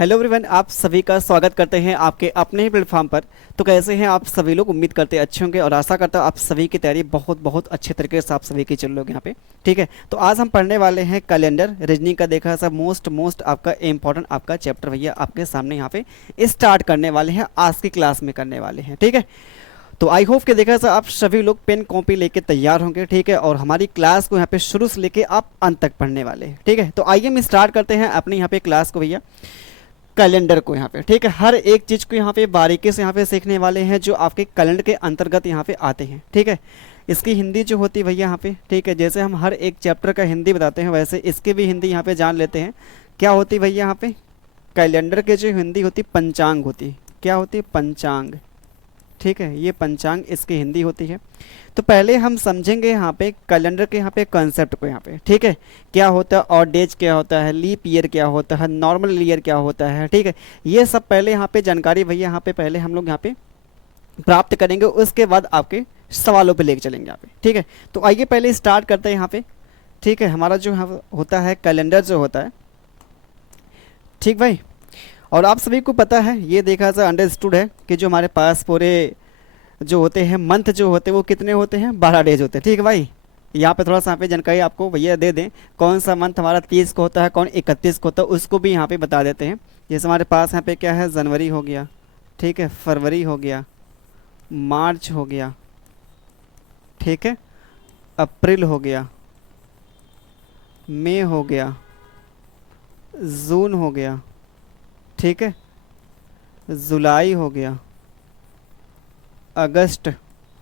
Hello everyone, आप सभी का स्वागत करते हैं आपके अपने ही प्लेटफॉर्म पर। तो कैसे हैं आप सभी लोग? उम्मीद करते हैं अच्छे होंगे और आशा करता हूं आप सभी की तैयारी बहुत बहुत अच्छे तरीके से आप सभी की चल रही होगी यहाँ पे। ठीक है, तो आज हम पढ़ने वाले हैं कैलेंडर रीजनिंग का। देखा सब मोस्ट आपका इंपॉर्टेंट आपका चैप्टर भैया आपके सामने यहाँ पे स्टार्ट करने वाले हैं, आज की क्लास में करने वाले हैं। ठीक है, तो आई होप कि देखा सर आप सभी लोग पेन कॉपी लेके तैयार होंगे। ठीक है, और हमारी क्लास को यहाँ पे शुरू से लेके आप अंत तक पढ़ने वाले हैं। ठीक है, तो आइए हम स्टार्ट करते हैं अपने यहाँ पे क्लास को भैया, कैलेंडर को यहाँ पे। ठीक है, हर एक चीज़ को यहाँ पे बारीकी से यहाँ पे सीखने वाले हैं जो आपके कैलेंडर के अंतर्गत यहाँ पे आते हैं। ठीक है, इसकी हिंदी जो होती है भैया यहाँ पे, ठीक है, जैसे हम हर एक चैप्टर का हिंदी बताते हैं वैसे इसकी भी हिंदी यहाँ पे जान लेते हैं। क्या होती है भैया यहाँ पे? कैलेंडर के जो हिंदी होती पंचांग होती। क्या होती है? पंचांग। ठीक है, ये पंचांग इसकी हिंदी होती है। तो पहले हम समझेंगे यहाँ पे कैलेंडर के यहाँ पे कॉन्सेप्ट को यहाँ पे। ठीक है, क्या होता है ऑड डेज, क्या होता है लीप ईयर, क्या होता है नॉर्मल ईयर, क्या होता है। ठीक है, ये सब पहले यहाँ पे जानकारी भैया यहाँ पे पहले हम लोग यहाँ पे प्राप्त करेंगे, उसके बाद आपके सवालों पे लेके चलेंगे यहाँ पे। ठीक है, तो आइए पहले स्टार्ट करते हैं यहाँ पे। ठीक है, हमारा जो होता है कैलेंडर जो होता है, ठीक भाई, और आप सभी को पता है, ये देखा जा अंडरस्टूड है कि जो हमारे पास पूरे जो होते हैं मंथ जो होते हैं वो कितने होते हैं? 12 डेज होते हैं। ठीक है भाई, यहाँ पे थोड़ा सा यहाँ पे जानकारी आपको भैया दे दें, कौन सा मंथ हमारा 30 को होता है, कौन 31 को होता है, उसको भी यहाँ पे बता देते हैं। जैसे हमारे पास यहाँ पे क्या है, जनवरी हो गया, ठीक है, फरवरी हो गया, मार्च हो गया, ठीक है, अप्रैल हो गया, मई हो गया, जून हो गया, ठीक है, जुलाई हो गया, अगस्त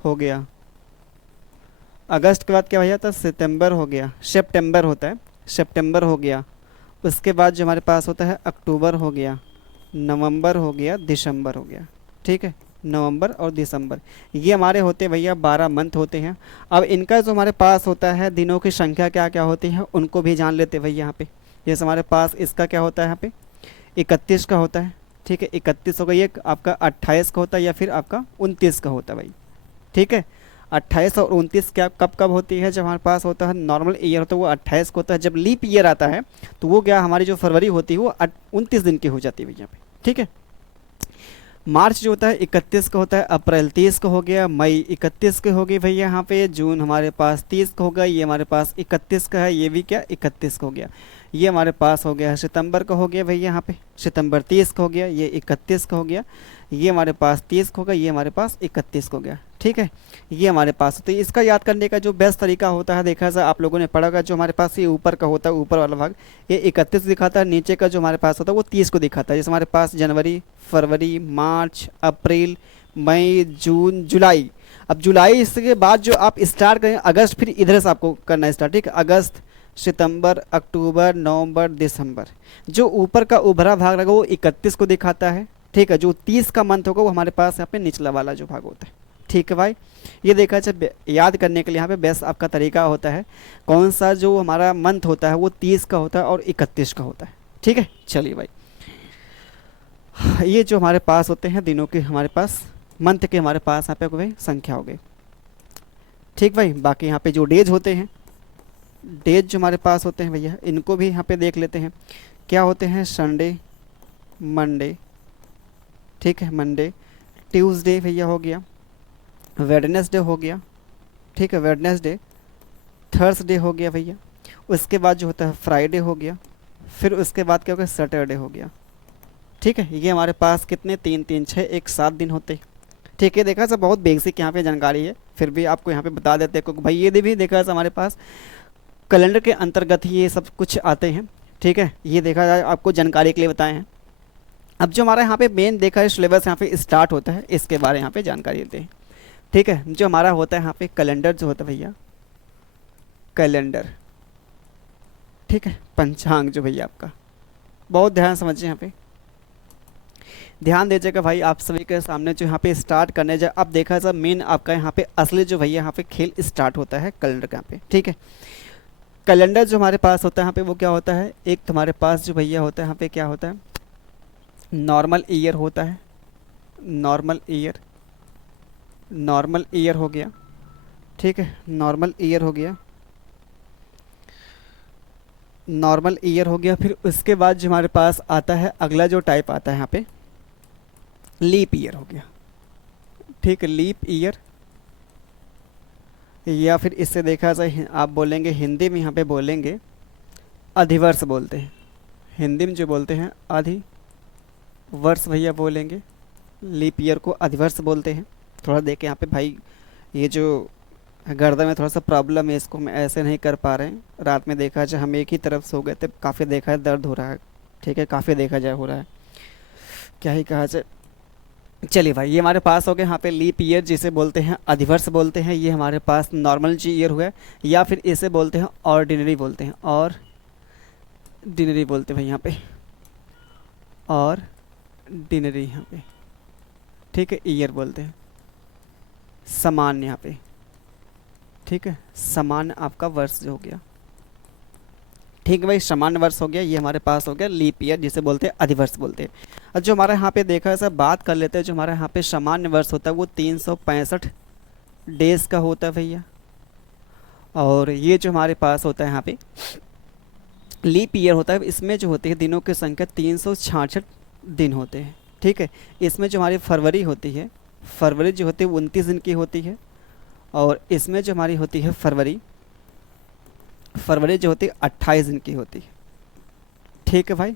हो गया, अगस्त के बाद क्या भैया था? सितंबर हो गया, सितंबर होता है, सितंबर हो गया। उसके बाद जो हमारे पास होता है अक्टूबर हो गया, नवंबर हो गया, दिसंबर हो गया। ठीक है, नवंबर और दिसंबर, ये हमारे होते हैं भैया 12 मंथ होते हैं। अब इनका जो हमारे पास होता है दिनों की संख्या क्या क्या होती है उनको भी जान लेते हैं भैया यहाँ पे। जैसे हमारे पास इसका क्या होता है यहाँ पे 31 का होता है। ठीक है, 31 होगा, ये आपका 28 का होता है या फिर आपका 29 का होता है भाई। ठीक है, 28 और 29 क्या कब कब होती है? जब हमारे पास होता है नॉर्मल ईयर होता है वो 28 को होता है। जब लीप ईयर आता है तो वो क्या हमारी जो फरवरी होती है वो 29 दिन की हो जाती है भैया पे। ठीक है, मार्च जो होता है 31 का होता है, अप्रैल 30 का हो गया, मई 31 के हो गई भैया यहाँ पे, जून हमारे पास 30 का होगा, ये हमारे पास 31 का है, ये भी क्या 31 का हो गया। ये हमारे पास हो गया सितंबर का हो गया भैया यहाँ पे, सितंबर 30 का हो गया, ये 31 का हो गया, ये हमारे पास 30 का होगा, ये हमारे पास 31 का हो गया। ठीक है, ये हमारे पास, तो इसका याद करने का जो बेस्ट तरीका होता है, देखा जाए आप लोगों ने पढ़ा होगा, जो हमारे पास ये ऊपर का होता है, ऊपर वाला भाग ये 31 दिखाता है, नीचे का जो हमारे पास होता है वो 30 को दिखाता है। जैसे हमारे पास जनवरी, फरवरी, मार्च, अप्रैल, मई, जून, जुलाई। अब जुलाई इसके बाद जो आप स्टार्ट करें अगस्त, फिर इधर से आपको करना स्टार्ट। ठीक है, अगस्त, सितंबर, अक्टूबर, नवंबर, दिसंबर, जो ऊपर का उभरा भाग लगा वो 31 को दिखाता है। ठीक है, जो 30 का मंथ होगा वो हमारे पास यहाँ पे निचला वाला जो भाग होता है। ठीक है भाई, ये देखा जाए याद करने के लिए यहाँ पे बेस्ट आपका तरीका होता है कौन सा जो हमारा मंथ होता है वो 30 का होता है और 31 का होता है। ठीक है, चलिए भाई, ये जो हमारे पास होते हैं दिनों के हमारे पास मंथ के हमारे पास यहाँ पे कोई संख्या हो गई। ठीक भाई, बाकी यहाँ पे जो डेज होते हैं, डेज जो हमारे पास होते हैं भैया इनको भी यहाँ पे देख लेते हैं। क्या होते हैं? संडे, मंडे, ठीक है, मंडे, ट्यूसडे भैया हो गया, वेडनेसडे हो गया, ठीक है, वेडनेसडे, थर्सडे हो गया भैया, उसके बाद जो होता है फ्राइडे हो गया, फिर उसके बाद क्या हो गया? सैटरडे हो गया। ठीक है, ये हमारे पास कितने 3 3 6 1 7 दिन होते हैं। ठीक है, देखा सर बहुत बेसिक यहाँ पे जानकारी है, फिर भी आपको यहाँ पे बता देते हैं क्योंकि भाई ये भी देखा सर हमारे पास कैलेंडर के अंतर्गत ही ये सब कुछ आते हैं। ठीक है, ये देखा जाए आपको जानकारी के लिए बताए हैं। अब जो हमारा यहाँ पे मेन देखा है सिलेबस यहाँ पे स्टार्ट होता है, इसके बारे में यहाँ पे जानकारी देते हैं। ठीक है, जो हमारा होता है यहाँ पे कैलेंडर जो होता है भैया, कैलेंडर, ठीक है, पंचांग जो भैया आपका, बहुत ध्यान समझिए यहाँ पे, ध्यान दीजिएगा भाई आप सभी के सामने जो यहाँ पे स्टार्ट करने जाए। अब देखा जाए मेन आपका यहाँ पे असली जो भैया यहाँ पे खेल स्टार्ट होता है कैलेंडर का यहाँ पे। ठीक है, कैलेंडर जो हमारे पास होता है यहाँ पे वो क्या होता है? एक हमारे पास जो भैया होता है यहाँ पे क्या होता है? नॉर्मल ईयर होता है, नॉर्मल ईयर, नॉर्मल ईयर हो गया। ठीक है, नॉर्मल ईयर हो गया, नॉर्मल ईयर हो गया। फिर उसके बाद जो हमारे पास आता है अगला जो टाइप आता है यहाँ पे लीप ईयर हो गया। ठीक है, लीप ईयर, या फिर इससे देखा जाए आप बोलेंगे हिंदी में यहाँ पे बोलेंगे अधिवर्ष बोलते हैं, हिंदी में जो बोलते हैं अधिवर्ष भैया बोलेंगे, लीप ईयर को अधिवर्ष बोलते हैं। थोड़ा देखें यहाँ पे भाई, ये जो गर्दन में थोड़ा सा प्रॉब्लम है, इसको मैं ऐसे नहीं कर पा रहे हैं। रात में देखा जाए हम एक ही तरफ सो गए थे, काफ़ी देखा है दर्द हो रहा है। ठीक है, काफ़ी देखा जाए हो रहा है, क्या ही कहा जाए। चलिए भाई, ये हमारे पास हो गया यहाँ पे लीप ईयर जिसे बोलते हैं अधिवर्ष बोलते हैं। ये हमारे पास नॉर्मल जी ईयर हुआ, या फिर इसे बोलते हैं ऑर्डिनरी बोलते हैं, ऑर्डिनरी बोलते हैं भाई यहाँ पे, ऑर्डिनरी यहाँ पे। ठीक है, ईयर बोलते हैं सामान्य यहाँ पे। ठीक है, सामान्य आपका वर्ष जो हो गया। ठीक है भाई, सामान्य वर्ष हो गया, ये हमारे पास हो गया लीप ईयर जिसे बोलते हैं अधिवर्ष बोलते हैं। और जो हमारे यहाँ पे देखा है सब बात कर लेते हैं, जो हमारे यहाँ पे सामान्य वर्ष होता है वो 365 डेज का होता है भैया। और ये जो हमारे पास होता है यहाँ पे लीप ईयर होता है, इसमें जो होती है दिनों की संख्या 366 दिन होते हैं। ठीक है, इसमें जो हमारी फरवरी होती है, फरवरी जो होती है 29 दिन की होती है। और इसमें जो हमारी होती है फरवरी जो होती है 28 दिन की होती है। ठीक है भाई,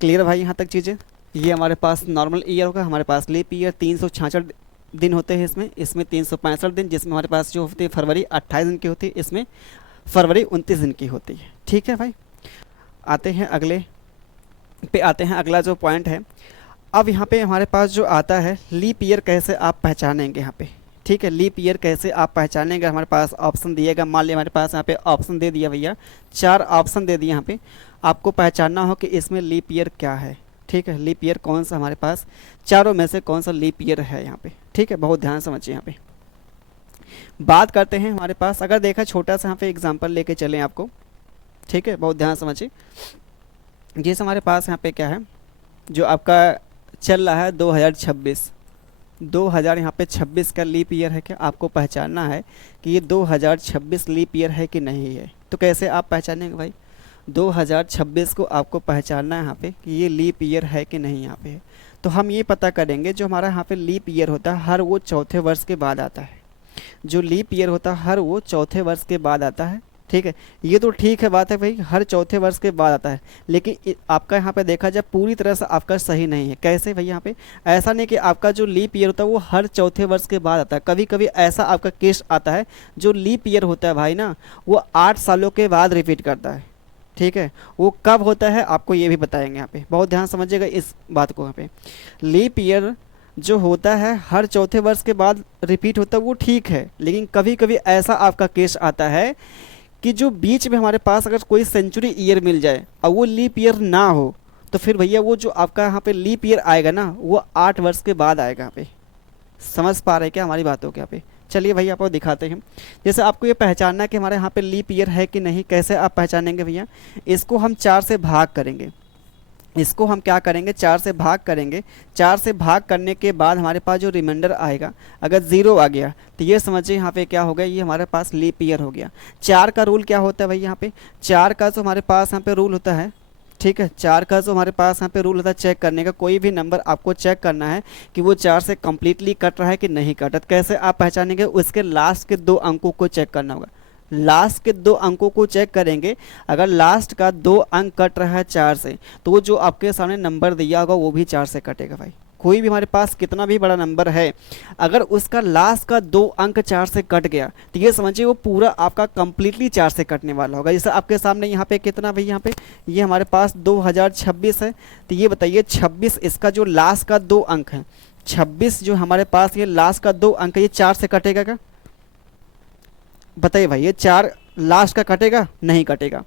क्लियर भाई यहाँ तक चीज़ें। ये हमारे पास नॉर्मल ईयर होगा, हमारे पास लीप ईयर 366 दिन होते हैं इसमें 365 दिन, जिसमें हमारे पास जो होती है फरवरी 28 दिन की होती है, इसमें फरवरी 29 दिन की होती है। ठीक है भाई, आते हैं अगले पे, आते हैं अगला जो पॉइंट है। अब यहाँ पे हमारे पास जो आता है लीप ईयर कैसे आप पहचानेंगे यहाँ पे। ठीक है, लीप ईयर कैसे आप पहचानेंगे, हमारे पास ऑप्शन दिएगा। मान लिया हमारे पास यहाँ पे ऑप्शन दे दिया भैया, 4 ऑप्शन दे दिए यहाँ पे, आपको पहचानना हो कि इसमें लीप ईयर क्या है। ठीक है, लीप ईयर कौन सा हमारे पास चारों में से कौन सा लीप ईयर है यहाँ पे। ठीक है, बहुत ध्यान समझिए यहाँ पे बात करते हैं। हमारे पास अगर देखा छोटा सा यहाँ पे एग्जाम्पल लेके चलें आपको। ठीक है, बहुत ध्यान समझिए। जैसे हमारे पास यहाँ पे क्या है जो आपका चल रहा है 2000 यहाँ पे 26 का लीप ईयर है क्या, आपको पहचानना है कि ये 2026 लीप ईयर है कि नहीं है। तो कैसे आप पहचानेंगे भाई, 2026 को आपको पहचानना है यहाँ पे कि ये लीप ईयर है कि नहीं यहाँ पे है। तो हम ये पता करेंगे जो हमारा यहाँ पे लीप ईयर होता है हर वो चौथे वर्ष के बाद आता है, जो लीप ईयर होता है हर वो चौथे वर्ष के बाद आता है। ठीक है, ये तो ठीक है बात है भाई, हर चौथे वर्ष के बाद आता है, लेकिन आपका यहाँ पे देखा जाए पूरी तरह से आपका सही नहीं है। कैसे भाई, यहाँ पे ऐसा नहीं कि आपका जो लीप ईयर होता है वो हर चौथे वर्ष के बाद आता है। कभी कभी ऐसा आपका केस आता है जो लीप ईयर होता है भाई ना, वो 8 सालों के बाद रिपीट करता है। ठीक है, वो कब होता है आपको ये भी बताएंगे यहाँ पे, बहुत ध्यान समझिएगा इस बात को। यहाँ पे लीप ईयर जो होता है हर चौथे वर्ष के बाद रिपीट होता है वो ठीक है, लेकिन कभी कभी ऐसा आपका केस आता है कि जो बीच में हमारे पास अगर कोई सेंचुरी ईयर मिल जाए और वो लीप ईयर ना हो, तो फिर भैया वो जो आपका यहाँ पे लीप ईयर आएगा ना वो 8 वर्ष के बाद आएगा। यहाँ पे समझ पा रहे हैं क्या हमारी बातों के। यहाँ पे चलिए भैया आपको दिखाते हैं। जैसे आपको ये पहचानना है कि हमारे यहाँ पे लीप ईयर है कि नहीं, कैसे आप पहचानेंगे भैया, इसको हम 4 से भाग करेंगे। इसको हम क्या करेंगे, 4 से भाग करेंगे। 4 से भाग करने के बाद हमारे पास जो रिमाइंडर आएगा अगर 0 आ गया तो ये समझिए यहाँ पे क्या हो गया, ये हमारे पास लीप ईयर हो गया। 4 का रूल क्या होता है भाई, यहाँ पे 4 का जो हमारे पास यहाँ पे रूल होता है। ठीक है, 4 का जो हमारे पास यहाँ पे रूल होता है चेक करने का, कोई भी नंबर आपको चेक करना है कि वो 4 से कम्प्लीटली कट रहा है कि नहीं कटा। कैसे आप पहचानेंगे, उसके लास्ट के 2 अंकों को चेक करना होगा। लास्ट के 2 अंकों को चेक करेंगे, अगर लास्ट का 2 अंक कट रहा है 4 से तो वो जो आपके सामने नंबर दिया होगा वो भी 4 से कटेगा भाई। कोई भी हमारे पास कितना भी बड़ा नंबर है, अगर उसका लास्ट का 2 अंक 4 से कट गया तो ये समझिए वो पूरा आपका कंप्लीटली 4 से कटने वाला होगा। जैसे आपके सामने यहाँ पे कितना भाई, यहाँ पे ये हमारे पास 2026 है, तो ये बताइए 26 इसका जो लास्ट का 2 अंक है, 26 जो हमारे पास ये लास्ट का 2 अंक है, ये 4 से कटेगा क्या, बताइए भाई। ये 4 लास्ट का कटेगा, नहीं कटेगा,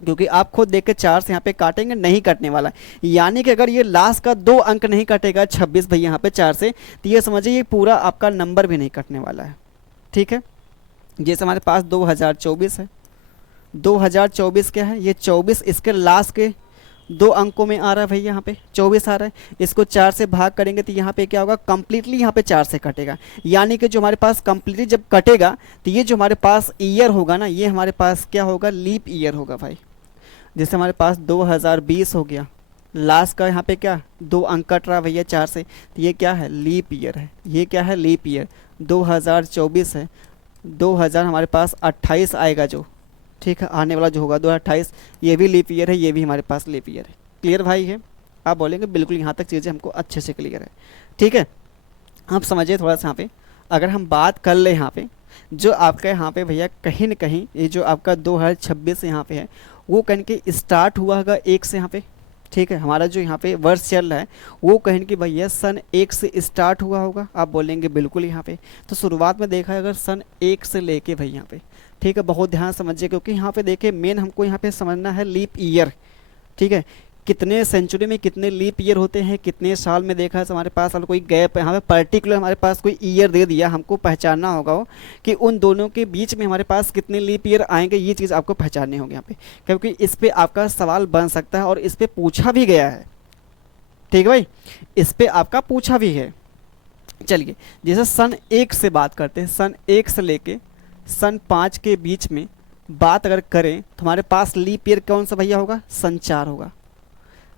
क्योंकि आप खुद देख के 4 से यहाँ पे काटेंगे, नहीं कटने वाला। यानी कि अगर ये लास्ट का 2 अंक नहीं कटेगा 26 भाई यहाँ पे 4 से, तो ये समझिए ये पूरा आपका नंबर भी नहीं कटने वाला है। ठीक है, जैसे हमारे पास 2024 है, 2024 क्या है, ये 24 इसके लास्ट के दो अंकों में आ रहा है भाई, यहाँ पे 24 आ रहा है। इसको 4 से भाग करेंगे तो यहाँ पे क्या होगा, कंप्लीटली यहाँ पे 4 से कटेगा। यानी कि जो हमारे पास कंप्लीटली जब कटेगा तो ये जो हमारे पास ईयर होगा ना, ये हमारे पास क्या होगा, लीप ईयर होगा भाई। जैसे हमारे पास 2020 हो गया, लास्ट का यहाँ पे क्या 2 अंक कट रहा भैया 4 से, तो ये क्या है, लीप ईयर है। ये क्या है, लीप ईयर। 2024 है, 2000 हमारे पास 28 आएगा जो, ठीक है, आने वाला जो होगा 2028, ये भी लीप ईयर है, ये भी हमारे पास लीप ईयर है। क्लियर भाई है? आप बोलेंगे बिल्कुल, यहाँ तक चीज़ें हमको अच्छे से क्लियर है, ठीक है। आप समझिए थोड़ा सा यहाँ पे, अगर हम बात कर ले यहाँ पे, जो आपका यहाँ पे भैया कहीं न कहीं ये जो आपका 2026 यहाँ पे है, वो कहीं के स्टार्ट हुआ होगा 1 से यहाँ पे, ठीक है। हमारा जो यहाँ पे वर्ष चल रहा है वो कहीं कि भैया सन 1 से स्टार्ट हुआ होगा। आप बोलेंगे बिल्कुल यहाँ पे, तो शुरुआत में देखा है अगर सन 1 से लेके भाई यहाँ पे, ठीक है, बहुत ध्यान समझिए, क्योंकि यहाँ पे देखिए मेन हमको यहाँ पे समझना है लीप ईयर, ठीक है। कितने सेंचुरी में कितने लीप ईयर होते हैं, कितने साल में देखा है हमारे पास, अगर कोई गैप है यहाँ पे पर्टिकुलर हमारे पास कोई ईयर दे दिया, हमको पहचानना होगा वो कि उन दोनों के बीच में हमारे पास कितने लीप ईयर आएंगे, ये चीज़ आपको पहचाननी होगी यहाँ पे, क्योंकि इस पर आपका सवाल बन सकता है और इस पर पूछा भी गया है, ठीक है भाई, इस पर आपका पूछा भी है। चलिए जैसे सन 1 से बात करते हैं, सन 1 से लेके सन 5 के बीच में बात अगर करें तो हमारे पास लीप ईयर कौन सा भैया होगा, सन 4 होगा।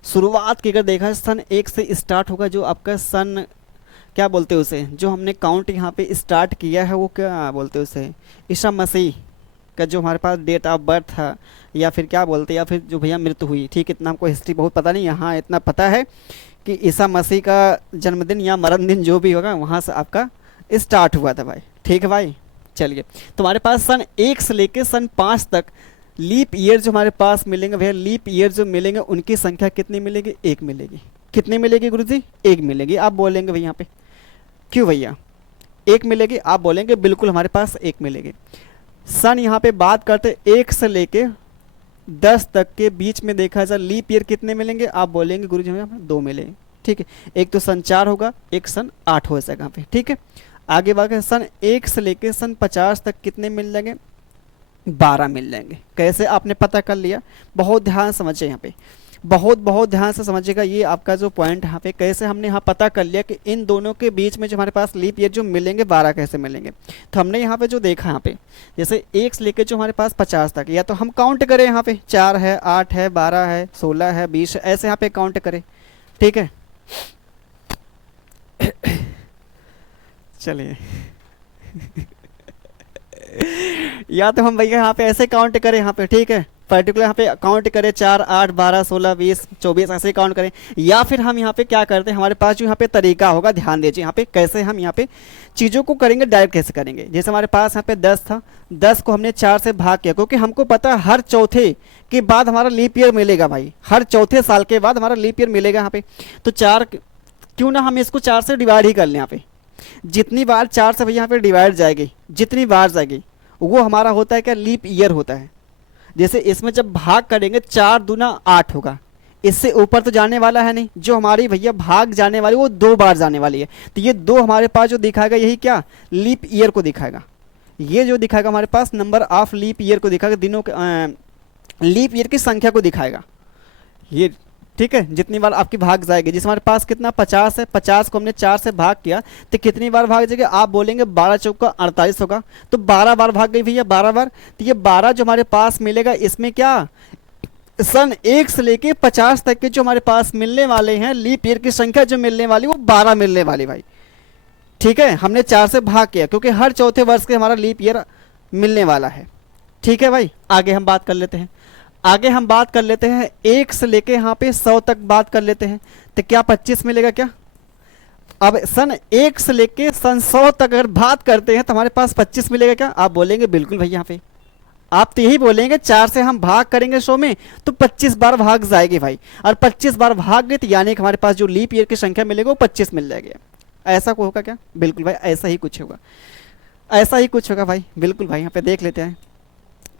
शुरुआत की अगर देखा सन 1 से स्टार्ट होगा, जो आपका सन क्या बोलते हैं उसे, जो हमने काउंट यहाँ पे स्टार्ट किया है वो क्या बोलते हैं उसे, ईसा मसीह का जो हमारे पास डेट ऑफ बर्थ था, या फिर क्या बोलते हैं, या फिर जो भैया मृत्यु हुई, ठीक, इतना हमको हिस्ट्री बहुत पता नहीं, यहाँ इतना पता है कि ईसा मसीह का जन्मदिन या मरण दिन जो भी होगा वहाँ से आपका स्टार्ट हुआ था भाई, ठीक है भाई। चलिए तुम्हारे पास सन 1 से लेके सन 5 तक लीप ईयर जो हमारे पास मिलेंगे भैया, लीप ईयर जो मिलेंगे उनकी संख्या कितनी मिलेगी, 1 मिलेगी। कितनी मिलेगी गुरुजी, 1 मिलेगी। आप बोलेंगे भैया यहाँ पे क्यों भैया 1 मिलेगी, आप बोलेंगे बिल्कुल हमारे पास 1 मिलेगी। सन यहाँ पे बात करते 1 से लेके 10 तक के बीच में देखा जाए लीप ईयर कितने मिलेंगे, आप बोलेंगे गुरुजी हमें 2 मिलेंगे, ठीक है। एक तो सन 4 होगा, एक सन 8 हो जाएगा यहाँ पे, ठीक है। आगे बात सन 1 से लेके सन 50 तक कितने मिल जाएंगे, 12 मिल जाएंगे। कैसे आपने पता कर लिया, बहुत ध्यान समझिए यहाँ पे, बहुत ध्यान से समझिएगा, ये आपका जो पॉइंट यहाँ पे कैसे हमने यहाँ पता कर लिया कि इन दोनों के बीच में जो हमारे पास लीप ईयर जो मिलेंगे 12 कैसे मिलेंगे। तो हमने यहाँ पे जो देखा यहाँ पे जैसे 1 से लेकर जो हमारे पास 50 तक, या तो हम काउंट करें यहाँ पे 4 है, 8 है, 12 है, 16 है, 20 है, ऐसे यहाँ पे काउंट करें, ठीक है। चलिए या तो हम भैया यहाँ पे ऐसे काउंट करें यहाँ पे, ठीक है, पर्टिकुलर यहाँ पे काउंट करें 4, 8, 12, 16, 20, 24 ऐसे काउंट करें, या फिर हम यहाँ पे क्या करते हैं, हमारे पास जो यहाँ पे तरीका होगा, ध्यान दीजिए यहाँ पे कैसे हम यहाँ पे चीज़ों को करेंगे, डायरेक्ट कैसे करेंगे। जैसे हमारे पास यहाँ पे 10 था, 10 को हमने 4 से भाग किया, क्योंकि हमको पता है हर चौथे के बाद हमारा लीप ईयर मिलेगा भाई, हर चौथे साल के बाद हमारा लीप ईयर मिलेगा यहाँ पे। तो 4 क्यों ना हम इसको 4 से डिवाइड ही कर लें यहाँ पे, जितनी बार 4 से भैया यहाँ पे डिवाइड जाएगी, जितनी बार जाएगी वो हमारा होता है क्या, लीप ईयर होता है। जैसे इसमें जब भाग करेंगे 4 दूना 8 होगा, इससे ऊपर तो जाने वाला है नहीं, जो हमारी भैया भाग जाने वाली वो 2 बार जाने वाली है, तो ये 2 हमारे पास जो दिखाएगा यही क्या, लीप ईयर को दिखाएगा। ये जो दिखाएगा हमारे पास नंबर ऑफ लीप ईयर को दिखाएगा, दिनों के लीप ईयर की संख्या को दिखाएगा ये, ठीक है। जितनी बार आपकी भाग जाएगी, जिस हमारे पास कितना 50 है, 50 को हमने 4 से भाग किया तो कितनी बार भाग जाएगी, आप बोलेंगे 12 चौका 48 होगा, तो 12 बार भाग गई भैया, 12 बार। तो ये 12 जो हमारे पास मिलेगा, इसमें क्या सन 1 से लेके 50 तक के जो हमारे पास मिलने वाले हैं लीप ईयर की संख्या जो मिलने वाली वो 12 मिलने वाली भाई, ठीक है। हमने 4 से भाग किया क्योंकि हर चौथे वर्ष के हमारा लीप ईयर मिलने वाला है, ठीक है भाई। आगे हम बात कर लेते हैं, आगे हम बात कर लेते हैं 1 से लेके यहाँ पे 100 तक बात कर लेते हैं, तो क्या 25 मिलेगा क्या। अब सन 1 से लेके सन 100 तक अगर बात करते हैं तो हमारे पास 25 मिलेगा क्या, आप बोलेंगे बिल्कुल भाई। यहाँ पे आप तो यही बोलेंगे 4 से हम भाग करेंगे 100 में तो 25 बार भाग जाएगी भाई, और 25 बार भाग गए तो यानी कि हमारे पास जो लीप ईयर की संख्या मिलेगी वो 25 मिल जाएगी। ऐसा को होगा क्या, बिल्कुल भाई ऐसा ही कुछ होगा, ऐसा ही कुछ होगा भाई, बिल्कुल भाई। यहाँ पे देख लेते हैं,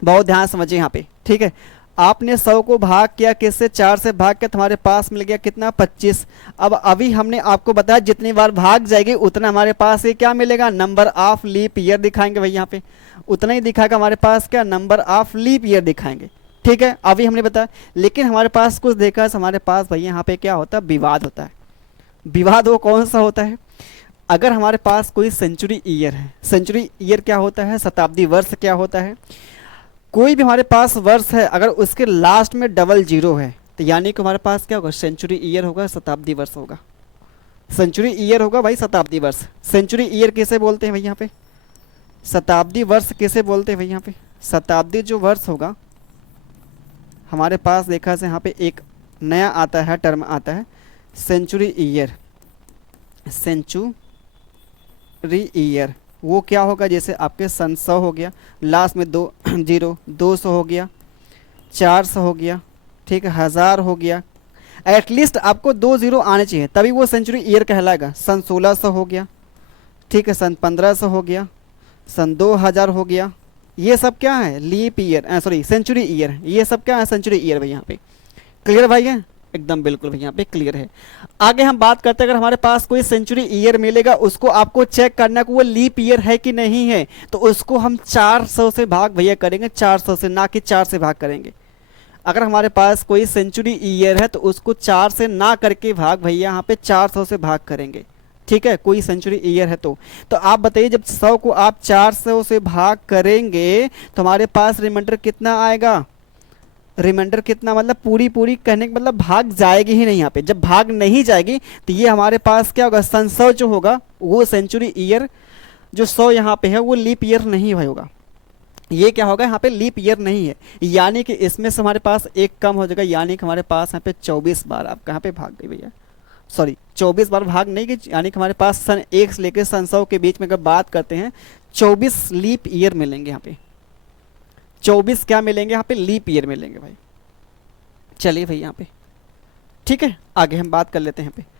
बहुत ध्यान समझिए यहाँ पे, ठीक है। आपने 100 को भाग किया किससे, 4 से भाग के तुम्हारे पास मिल गया कितना 25। अब अभी हमने आपको बताया जितनी बार भाग जाएगी उतना हमारे पास ये क्या मिलेगा, नंबर ऑफ लीप ईयर दिखाएंगे भाई। यहाँ पे उतना ही दिखाएगा हमारे पास क्या, नंबर ऑफ लीप ईयर दिखाएंगे, ठीक है, अभी हमने बताया। लेकिन हमारे पास कुछ देखा, हमारे पास भैया यहाँ पे क्या होता है, विवाद होता है। विवाद वो कौन सा होता है, अगर हमारे पास कोई सेंचुरी ईयर है, सेंचुरी ईयर क्या होता है, शताब्दी वर्ष क्या होता है, कोई भी हमारे पास वर्ष है अगर उसके लास्ट में डबल जीरो है तो यानी कि हमारे पास क्या होगा, सेंचुरी ईयर होगा, शताब्दी वर्ष होगा। सेंचुरी ईयर होगा भाई, शताब्दी वर्ष। सेंचुरी ईयर किसे बोलते हैं भाई यहाँ पे, शताब्दी वर्ष किसे बोलते हैं भाई यहाँ पे, शताब्दी जो वर्ष होगा हमारे पास देखा से यहाँ पे एक नया आता है, टर्म आता है सेंचुरी ईयर। सेंचुरी ईयर वो क्या होगा, जैसे आपके सन 100 हो गया, लास्ट में 2 जीरो, 200 हो गया, 400 हो गया, ठीक है, 1000 हो गया, एटलीस्ट आपको 2 जीरो आने चाहिए तभी वो सेंचुरी ईयर कहलाएगा। सन 1600 हो गया, ठीक है, सन 1500 हो गया, सन 2000 हो गया, ये सब क्या है, leap year, sorry century year, ये सब क्या है, सेंचुरी ईयर भाई यहाँ पे। क्लियर भाई है, एकदम बिल्कुल भाई यहाँ पे क्लियर है। आगे हम बात करते हैं, अगर हमारे पास कोई सेंचुरी ईयर मिलेगा उसको आपको चेक करना है कि वो लीप ईयर है कि नहीं है, तो उसको हम 400 से भाग भैया करेंगे, 400 से, ना कि 4 से भाग करेंगे। अगर हमारे पास कोई सेंचुरी ईयर है तो उसको 4 से ना करके भाग भैया यहाँ पे 400 से भाग करेंगे, ठीक है, कोई सेंचुरी ईयर है तो आप बताइए जब 100 को आप 400 से भाग करेंगे तो हमारे पास रिमाइंडर कितना आएगा, रिमाइंडर कितना, मतलब पूरी पूरी कहने का मतलब भाग जाएगी ही नहीं यहाँ पे। जब भाग नहीं जाएगी तो ये हमारे पास क्या होगा, सन 100 जो होगा वो सेंचुरी ईयर, जो 100 यहाँ पे है वो लीप ईयर नहीं होगा, ये क्या होगा यहाँ पे लीप ईयर नहीं है, यानी कि इसमें से हमारे पास एक कम हो जाएगा, यानी कि हमारे पास यहाँ पे 24 बार आप कहाँ पे भाग गई भैया, सॉरी 24 बार भाग नहीं गई, यानी कि हमारे पास सन 1 से लेकर सन 100 के बीच में अगर बात करते हैं 24 लीप ईयर मिलेंगे यहाँ पे, 24 क्या मिलेंगे यहाँ पे, लीप ईयर मिलेंगे भाई। चलिए भाई यहाँ पे ठीक है, आगे हम बात कर लेते हैं यहाँ पे।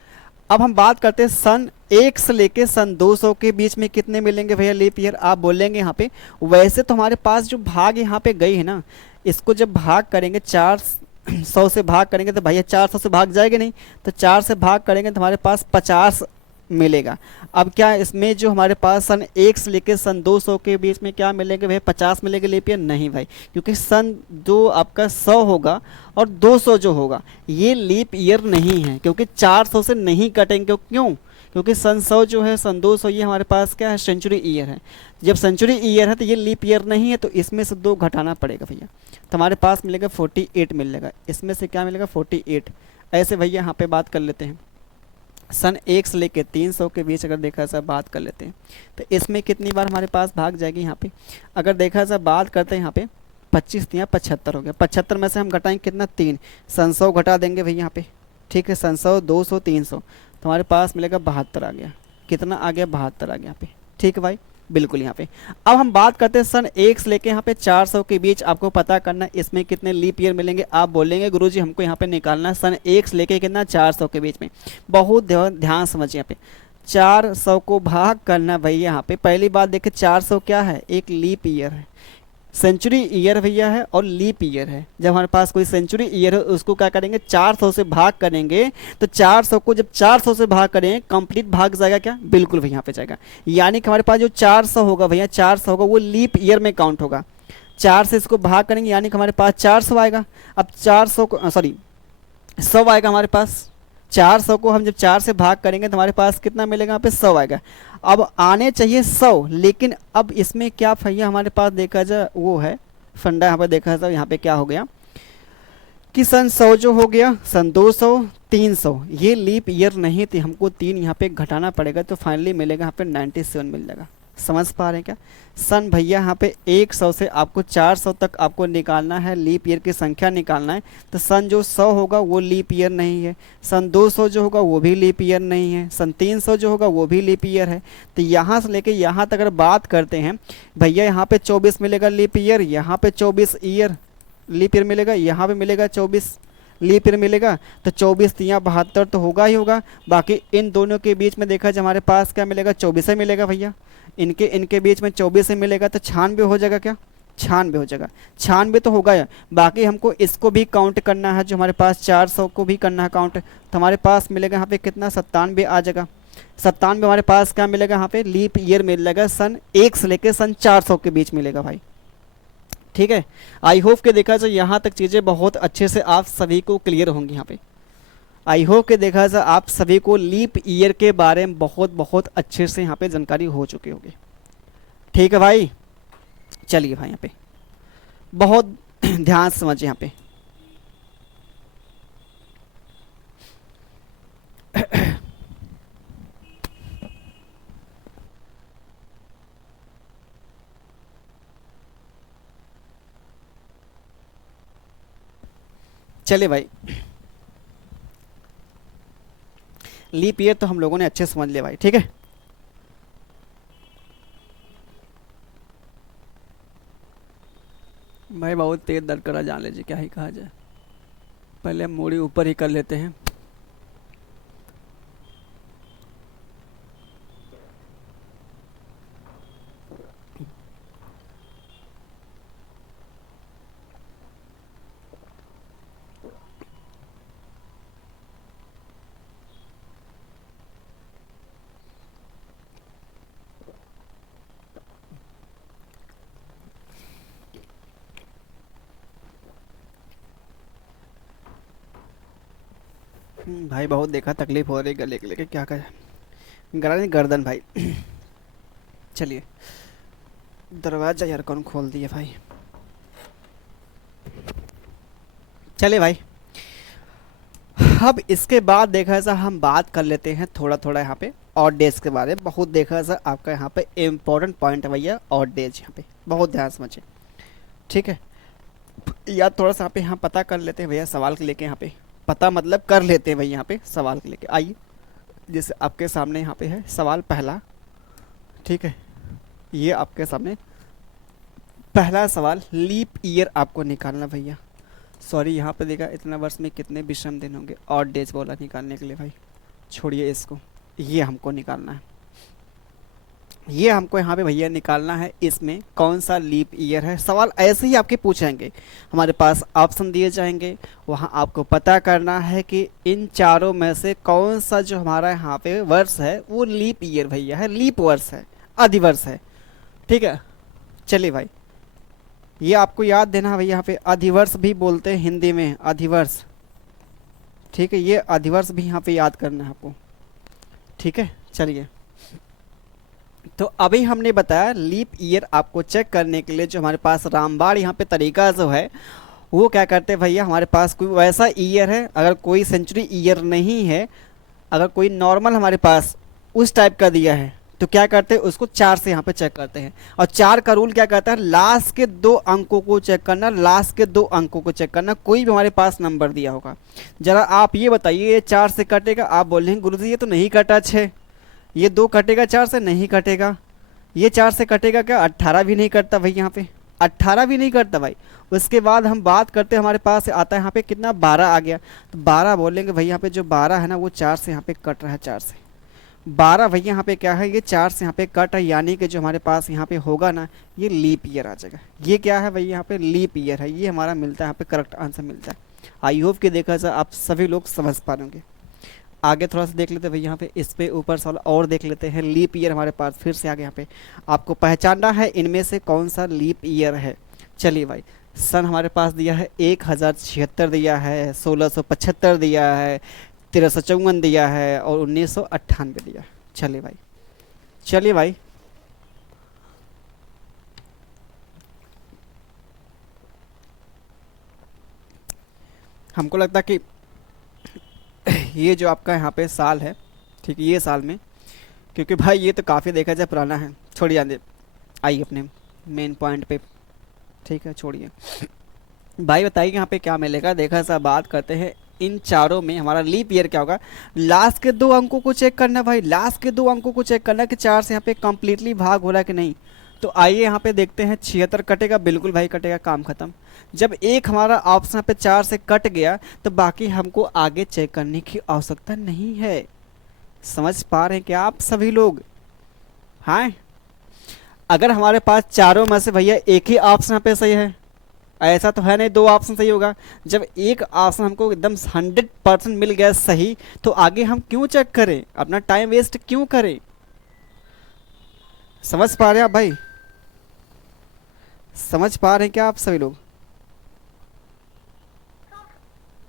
अब हम बात करते हैं सन 1 से लेके सन 200 के बीच में कितने मिलेंगे भैया लीप ईयर, आप बोलेंगे यहाँ पे। वैसे तो हमारे पास जो भाग यहाँ पे गई है ना, इसको जब भाग करेंगे 400 से भाग करेंगे तो भैया 400 से भाग जाएगा नहीं, तो 4 से भाग करेंगे तो हमारे पास 50 मिलेगा। अब क्या इसमें जो हमारे पास सन 1 से लेकर सन 200 के बीच में क्या मिलेंगे भैया, 50 मिलेंगे लीप ईयर, नहीं भाई, क्योंकि सन जो आपका 100 होगा और 200 जो होगा ये लीप ईयर नहीं है, क्योंकि 400 से नहीं कटेंगे। क्यों, क्योंकि सन 100 जो है, सन 200 ये हमारे पास क्या है, सेंचुरी ईयर है। जब सेंचुरी ईयर है तो ये लीप ईयर नहीं है, तो इसमें से 2 घटाना पड़ेगा भैया, तो हमारे पास मिलेगा 48 मिलेगा, इसमें से क्या मिलेगा 48। ऐसे भैया यहाँ पे बात कर लेते हैं, सन 1 से लेके 300 के बीच अगर देखा जाए बात कर लेते हैं तो इसमें कितनी बार हमारे पास भाग जाएगी यहाँ पे, अगर देखा जाए बात करते हैं यहाँ पे 25 या 75 हो गया, 75 में से हम घटाएंगे कितना 3, सन 100 घटा देंगे भैया यहाँ पे, ठीक है, सन 100 200 300 तो हमारे पास मिलेगा 72 आ गया, कितना आ गया 72 आ गया यहाँ पे, ठीक है भाई बिल्कुल यहाँ पे। अब हम बात करते हैं सन 1 से लेके यहाँ पे 400 के बीच, आपको पता करना है इसमें कितने लीप ईयर मिलेंगे। आप बोलेंगे गुरुजी हमको यहाँ पे निकालना है सन 1 से लेके कितना 400 के बीच में, बहुत ध्यान समझिए यहाँ पे, 400 को भाग करना भैया यहाँ पे। पहली बात देखिए 400 क्या है, एक लीप ईयर है, सेंचुरी ईयर भैया है और लीप ईयर है। जब हमारे पास कोई सेंचुरी ईयर है उसको क्या करेंगे 400 से भाग करेंगे, तो 400 को जब 400 से भाग करें कंप्लीट भाग जाएगा क्या, बिल्कुल भैया यहाँ पे जाएगा, यानी कि हमारे पास जो 400 होगा भैया 400 होगा वो लीप ईयर में काउंट होगा। 4 से इसको भाग करेंगे यानी कि हमारे पास 400 आएगा। अब 400 को सॉरी 100 आएगा हमारे पास, 400 को हम जब 4 से भाग करेंगे तो हमारे पास कितना मिलेगा यहाँ पे 100 आएगा। अब आने चाहिए 100, लेकिन अब इसमें क्या भैया हमारे पास देखा जाए वो है फंडा, यहाँ पर देखा जाए यहाँ पे क्या हो गया कि सन 100 जो हो गया, सन 200 300 ये लीप ईयर नहीं थी, हमको 3 यहाँ पे घटाना पड़ेगा, तो फाइनली मिलेगा यहाँ पे 97 मिल जाएगा। समझ पा रहे हैं क्या, सन भैया यहाँ पे 100 से आपको 400 तक आपको निकालना है, लीप ईयर की संख्या निकालना है, तो सन जो 100 होगा वो लीप ईयर नहीं है, सन 200 जो होगा वो भी लीप ईयर नहीं है, सन 300 जो होगा वो भी लीप ईयर है। तो यहाँ से लेके यहाँ तक अगर बात करते हैं भैया यहाँ पे 24 मिलेगा लीप ईयर, यहाँ पे 24 ईयर लीप ईयर मिलेगा, यहाँ पे मिलेगा 24 लीप ईयर मिलेगा, तो 24 या 72 तो होगा ही होगा। बाकी इन दोनों के बीच में देखा जाए हमारे पास क्या मिलेगा 24 ही मिलेगा भैया, इनके बीच में 24 ही मिलेगा, तो 96 हो जाएगा क्या, 96 हो जाएगा, 96 तो होगा है। बाकी हमको इसको भी काउंट करना है, जो हमारे पास 400 को भी करना है काउंट, तो हमारे पास मिलेगा यहाँ पे कितना 97 आ जाएगा। 97 हमारे पास क्या मिलेगा यहाँ पे लीप ईयर मिलेगा, सन 1 से लेकर सन 400 के बीच मिलेगा भाई। ठीक है। आई होप के देखा जाए यहाँ तक चीज़ें बहुत अच्छे से आप सभी को क्लियर होंगी यहाँ पे। आई होप के देखा जाए आप सभी को लीप ईयर के बारे में बहुत बहुत अच्छे से यहाँ पे जानकारी हो चुकी होगी। ठीक है भाई, चलिए भाई यहाँ पे बहुत ध्यान से समझिए यहाँ पे। चलिए भाई, लीप ईयर तो हम लोगों ने अच्छे समझ लिया भाई, ठीक है। भाई बहुत तेज दर्द करा, जान लीजिए क्या ही कहा जाए। पहले हम मूड़ी ऊपर ही कर लेते हैं। भाई बहुत देखा, तकलीफ हो रही गले के लेके, क्या करें। गला नहीं, गर्दन भाई। चलिए, दरवाजा यार कौन खोल दिया भाई। चलिए भाई, अब इसके बाद देखा ऐसा हम बात कर लेते हैं थोड़ा थोड़ा यहाँ पे और डेज के बारे में। बहुत देखा ऐसा आपका यहाँ पे इम्पोर्टेंट पॉइंट है भैया, और डेज यहाँ पे बहुत ध्यान समझिए, ठीक है। या थोड़ा सा यहाँ पे हम पता कर लेते हैं भैया सवाल के लेके, यहाँ पे पता मतलब कर लेते हैं भैया यहाँ पे सवाल के लेके। आइए, जैसे आपके सामने यहाँ पे है सवाल पहला, ठीक है। ये आपके सामने पहला सवाल, लीप ईयर आपको निकालना भैया। सॉरी, यहाँ पे देखा इतना वर्ष में कितने विषम दिन होंगे, और डेज बोला निकालने के लिए भाई। छोड़िए इसको, ये हमको निकालना है। ये हमको यहाँ पे भैया निकालना है, इसमें कौन सा लीप ईयर है। सवाल ऐसे ही आपके पूछेंगे, हमारे पास ऑप्शन दिए जाएंगे, वहाँ आपको पता करना है कि इन चारों में से कौन सा जो हमारा यहाँ पे वर्ष है वो लीप ईयर भैया है, लीप वर्ष है, अधिवर्ष है, ठीक है। चलिए भाई, ये आपको याद देना है भैया, यहाँ पे अधिवर्ष भी बोलते हैं हिंदी में, अधिवर्ष, ठीक है। ये अधिवर्ष भी यहाँ पे याद करना है आपको, ठीक है। चलिए, तो अभी हमने बताया लीप ईयर आपको चेक करने के लिए जो हमारे पास रामबाण यहाँ पे तरीका जो है, वो क्या करते हैं भैया, हमारे पास कोई वैसा ईयर है, अगर कोई सेंचुरी ईयर नहीं है, अगर कोई नॉर्मल हमारे पास उस टाइप का दिया है, तो क्या करते हैं उसको 4 से यहाँ पे चेक करते हैं। और 4 का रूल क्या कहता है, लास्ट के 2 अंकों को चेक करना, लास्ट के 2 अंकों को चेक करना, कोई भी हमारे पास नंबर दिया होगा। जरा आप ये बताइए, ये 4 से कटेगा, आप बोलेंगे गुरुजी ये तो नहीं कटा 6, ये 2 कटेगा 4 से, नहीं कटेगा। ये 4 से कटेगा क्या, 18 भी नहीं कटता भाई, यहाँ पे 18 भी नहीं कटता भाई। उसके बाद हम बात करते हैं, हमारे पास आता है यहाँ पे कितना, 12 आ गया, तो 12 बोलेंगे भाई, यहाँ पे जो 12 है ना वो 4 से यहाँ पे कट रहा है, 4 से 12 भैया यहाँ पे क्या है, ये 4 से यहाँ पे कट है, यानी कि जो हमारे पास यहाँ पे होगा ना, ये लीप ईयर आ जाएगा। ये क्या है भैया, यहाँ पे लीप ईयर है, ये हमारा मिलता है यहाँ पे, करेक्ट आंसर मिलता है। आई होप कि देखा जाए आप सभी लोग समझ पा रहे होंगे। आगे थोड़ा सा देख लेते हैं भाई, यहाँ पे इस पे ऊपर सवाल और देख लेते हैं। लीप ईयर हमारे पास फिर से आगे, यहाँ पे आपको पहचानना है इनमें से कौन सा लीप ईयर है। चलिए भाई, सन हमारे पास दिया है 1076 दिया है, 1675 दिया है, 1354 दिया है, और 1998 दिया है। चलिए भाई, चलिए भाई, हमको लगता है कि ये जो आपका यहाँ पे साल है, ठीक है, ये साल में, क्योंकि भाई ये तो काफ़ी देखा जाए पुराना है, छोड़िए आगे, आइए अपने मेन पॉइंट पे, ठीक है, छोड़िए भाई। बताइए यहाँ पे क्या मिलेगा, देखा सा बात करते हैं। इन चारों में हमारा लीप ईयर क्या होगा, लास्ट के 2 अंकों को चेक करना भाई, लास्ट के 2 अंकों को चेक करना कि 4 से यहाँ पे कंप्लीटली भाग हो रहा है कि नहीं। तो आइए यहाँ पे देखते हैं, 76 कटेगा, बिल्कुल भाई कटेगा, काम खत्म। जब एक हमारा ऑप्शन यहाँ पे 4 से कट गया, तो बाकी हमको आगे चेक करने की आवश्यकता नहीं है। समझ पा रहे हैं क्या आप सभी लोग? हाँ, अगर हमारे पास चारों में से भैया एक ही ऑप्शन यहाँ पे सही है, ऐसा तो है नहीं 2 ऑप्शन सही होगा। जब एक ऑप्शन हमको एकदम 100% मिल गया सही, तो आगे हम क्यों चेक करें, अपना टाइम वेस्ट क्यों करें? समझ पा रहे हैं आप भाई? समझ पा रहे हैं क्या आप सभी लोग?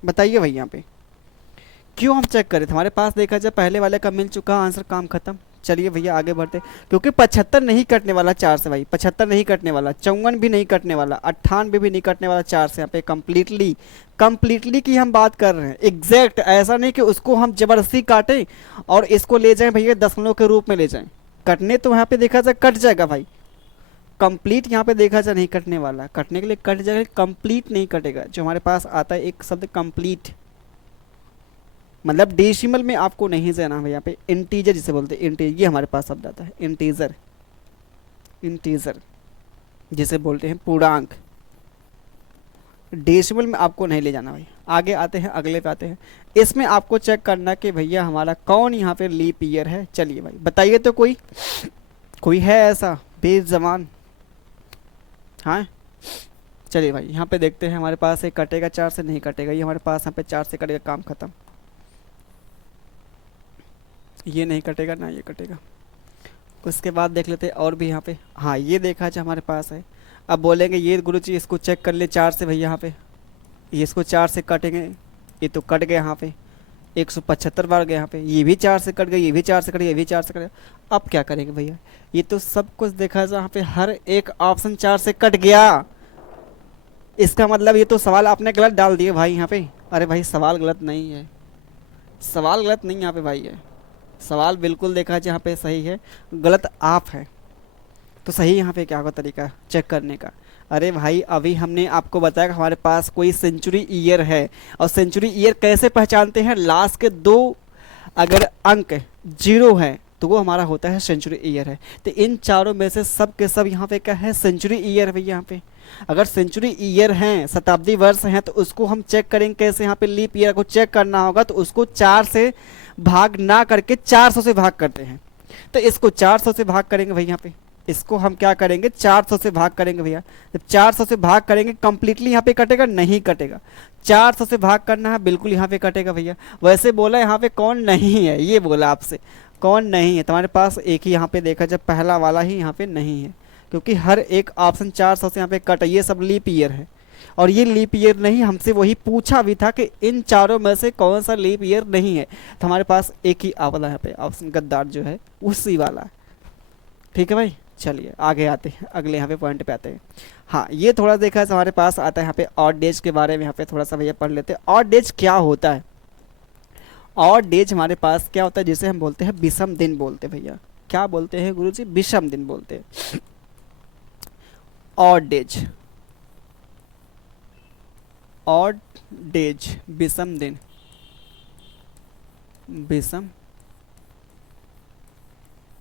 बताइए भाई यहाँ पे क्यों हम चेक करें? हमारे पास देखा जाए पहले वाले का मिल चुका आंसर, काम खत्म। चलिए भैया आगे बढ़ते, क्योंकि 75 नहीं कटने वाला 4 से भाई, 75 नहीं कटने वाला, 54 भी नहीं कटने वाला, 98 भी नहीं कटने वाला 4 से। यहाँ पे कंप्लीटली कंप्लीटली की हम बात कर रहे हैं, एग्जैक्ट। ऐसा नहीं कि उसको हम जबरदस्ती काटें और इसको ले जाएं भैया दशमलव के रूप में ले जाएं। कटने तो यहाँ पे देखा जाए कट जाएगा भाई, कंप्लीट यहाँ पे देखा जाए नहीं कटने वाला, कटने के लिए कट जाएगा, कंप्लीट नहीं कटेगा। जो हमारे पास आता है एक शब्द कंप्लीट, मतलब डेसिमल में आपको नहीं जाना है यहाँ पे, इंटीजर जिसे बोलते हैं, इंटीजर, ये हमारे पास शब्द आता है इंटीजर। इंटीजर जिसे बोलते हैं पूर्णांक, डेसिमल में आपको नहीं ले जाना भाई। आगे आते हैं, अगले पे आते हैं। इसमें आपको चेक करना कि भैया हमारा कौन यहाँ पे लीप ईयर है। चलिए भाई बताइए तो, कोई कोई है ऐसा बेजबान? हाँ चलिए भाई यहाँ पे देखते हैं, हमारे पास एक कटेगा 4 से नहीं कटेगा, ये हमारे पास यहाँ पे 4 से कटेगा, काम खत्म। ये नहीं कटेगा ना, ये कटेगा। उसके बाद देख लेते हैं और भी यहाँ पे। हाँ ये देखा जाए हमारे पास है। अब बोलेंगे ये गुरुजी इसको चेक कर ले 4 से भैया, यहाँ पे ये इसको 4 से काटेंगे, ये तो कट गया यहाँ पे 175 बार गया यहाँ पे, ये भी 4 से कट गया, ये भी 4 से कट गया, ये भी 4 से कट गया। अब क्या करेंगे भैया? ये तो सब कुछ देखा जाए यहाँ पे हर एक ऑप्शन 4 से कट गया। इसका मतलब ये तो सवाल आपने गलत डाल दिए भाई यहाँ पे। अरे भाई सवाल गलत नहीं है, सवाल गलत नहीं यहाँ पे भाई है, सवाल बिल्कुल देखा जाए यहाँ पे सही है, गलत आप है। तो सही यहाँ पे क्या होगा तरीका चेक करने का? अरे भाई अभी हमने आपको बताया कि हमारे पास कोई सेंचुरी ईयर है, और सेंचुरी ईयर कैसे पहचानते हैं? लास्ट के 2 अगर अंक 0 है तो वो हमारा होता है सेंचुरी ईयर है। तो इन चारों में से सब के सब यहाँ पे क्या है? सेंचुरी ईयर है भैया। यहाँ पे अगर सेंचुरी ईयर हैं, शताब्दी वर्ष हैं, तो उसको हम चेक करेंगे कैसे? यहाँ पे लीप ईयर को चेक करना होगा तो उसको 4 से भाग ना करके 400 से भाग करते हैं। तो इसको 400 से भाग करेंगे भैया, यहाँ पे इसको हम क्या करेंगे? 400 से भाग करेंगे भैया। जब 400 से भाग करेंगे कंप्लीटली यहाँ पे कटेगा? नहीं कटेगा। 400 से भाग करना है, बिल्कुल यहाँ पे कटेगा भैया। वैसे बोला यहाँ पे कौन नहीं है, ये बोला आपसे कौन नहीं है, तुम्हारे पास एक ही यहाँ पे देखा जब पहला वाला ही यहाँ पे नहीं है, क्योंकि हर एक ऑप्शन 400 से यहाँ पे कट, ये सब लीप ईयर है। और ये लीप ईयर नहीं, हमसे वही पूछा भी था कि इन चारों में से कौन सा लीप ईयर नहीं है, तो हमारे पास एक ही वाला यहाँ पे ऑप्शन गद्दार जो है उसी वाला है। ठीक है भाई चलिए आगे आते हैं, अगले यहाँ पे पॉइंट पे आते हैं। हाँ ये थोड़ा देखा है हमारे पास आता है यहाँ पे ऑड डेज के बारे में, यहाँ पे थोड़ा सा भैया पढ़ लेते हैं। ऑड डेज क्या होता है? ऑड डेज हमारे पास क्या होता है, जिसे हम बोलते हैं विषम दिन बोलते हैं भैया। क्या बोलते हैं गुरुजी? विषम दिन बोलते हैं। ऑड डेज, ऑड डेज विषम दिन, विषम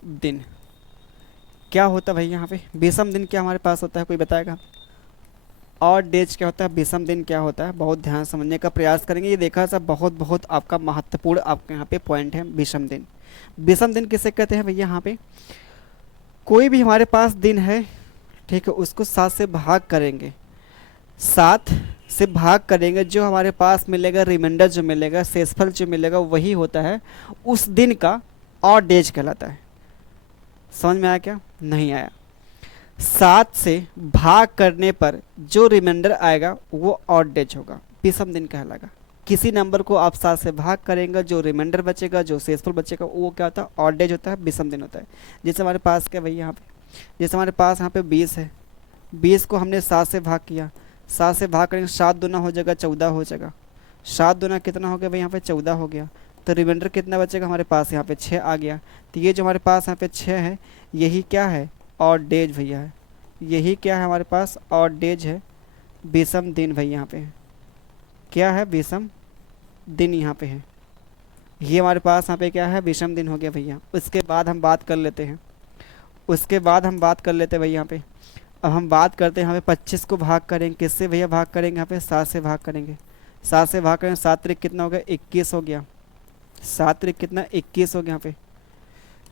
दिन क्या होता है भाई? यहाँ पे विषम दिन क्या हमारे पास होता है, कोई बताएगा? ऑड डेज क्या होता है, विषम दिन क्या होता है? बहुत ध्यान समझने का प्रयास करेंगे। ये देखा सब बहुत बहुत आपका महत्वपूर्ण आपके यहाँ पे पॉइंट है। विषम दिन, विषम दिन किसे कहते हैं भैया? यहाँ पे कोई भी हमारे पास दिन है, ठीक है, उसको 7 से भाग करेंगे, 7 से भाग करेंगे, जो हमारे पास मिलेगा रिमाइंडर जो मिलेगा, शेषफल जो मिलेगा, वही होता है उस दिन का ऑड डेज कहलाता है। समझ में आया क्या? नहीं आया? 7 से भाग करने पर जो रिमाइंडर आएगा वो ऑड डेज होगा, विषम दिन कहलाएगा। किसी नंबर को आप 7 से भाग करेंगे, जो रिमाइंडर बचेगा, जो शेषफल बचेगा, वो क्या होता है? ऑड डेज होता है, विषम दिन होता है। जैसे हमारे पास क्या भैया यहाँ पे, जैसे हमारे पास यहाँ पे 20 है, 20 को हमने 7 से भाग किया, 7 से भाग करेंगे, 7 दूना हो जाएगा 14 हो जाएगा, 7 दूना कितना हो गया भाई? यहाँ पे 14 हो गया। तो रिमाइंडर कितना बचेगा हमारे पास? यहाँ पे 6 आ गया। तो ये जो हमारे पास यहाँ पे 6 है, यही क्या है? ऑड डेज भैया है। यही क्या है हमारे पास? ऑड डेज है, विषम दिन भैया यहाँ पे है। क्या है? विषम दिन यहाँ पे है। ये हमारे पास यहाँ पे क्या है? विषम दिन हो गया भैया। उसके बाद हम बात कर लेते हैं, उसके बाद हम बात कर लेते हैं भैया यहाँ पे। अब हम बात करते हैं यहाँ पे 25 को भाग करेंगे, किससे भैया भाग करेंगे? यहाँ पे 7 से भाग करेंगे, 7 से भाग करेंगे, 7 त्रिक कितना हो गया? 21 हो गया। 7 त्रिक कितना? 21 हो गया यहाँ पे।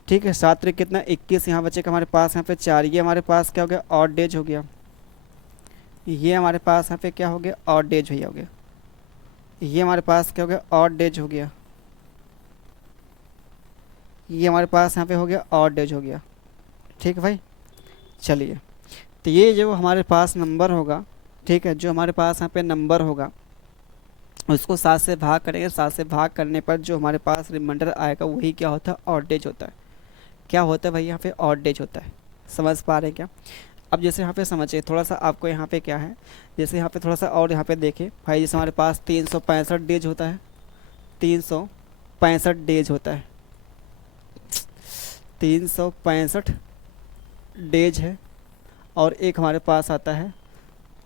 ठीक है, 7 त्रिक कितना? 21। यहाँ बचेगा हमारे पास यहाँ पे 4। ये हमारे पास क्या हो गया? ऑड डेज हो गया। ये हमारे पास यहाँ पे क्या हो गया? ऑड डेज भैया हो गया। ये हमारे पास क्या हो गया? ऑड डेज हो गया। ये हमारे पास यहाँ पे हो गया ऑड डेज हो गया। ठीक है भाई चलिए, तो ये जो हमारे पास नंबर होगा, ठीक है, जो हमारे पास यहाँ पे नंबर होगा उसको 7 से भाग करेंगे, 7 से भाग करने पर जो हमारे पास रिमाइंडर आएगा वही क्या होता है, ऑड डेज होता है। क्या होता है भाई यहाँ पे, ऑड डेज होता है। समझ पा रहे हैं क्या? अब जैसे यहाँ पे समझिए थोड़ा सा आपको, यहाँ पे क्या है, जैसे यहाँ पे थोड़ा सा और यहाँ पे देखें भाई, जैसे हमारे पास 365 डेज होता है, 365 डेज होता है, 365 डेज है। और एक हमारे पास आता है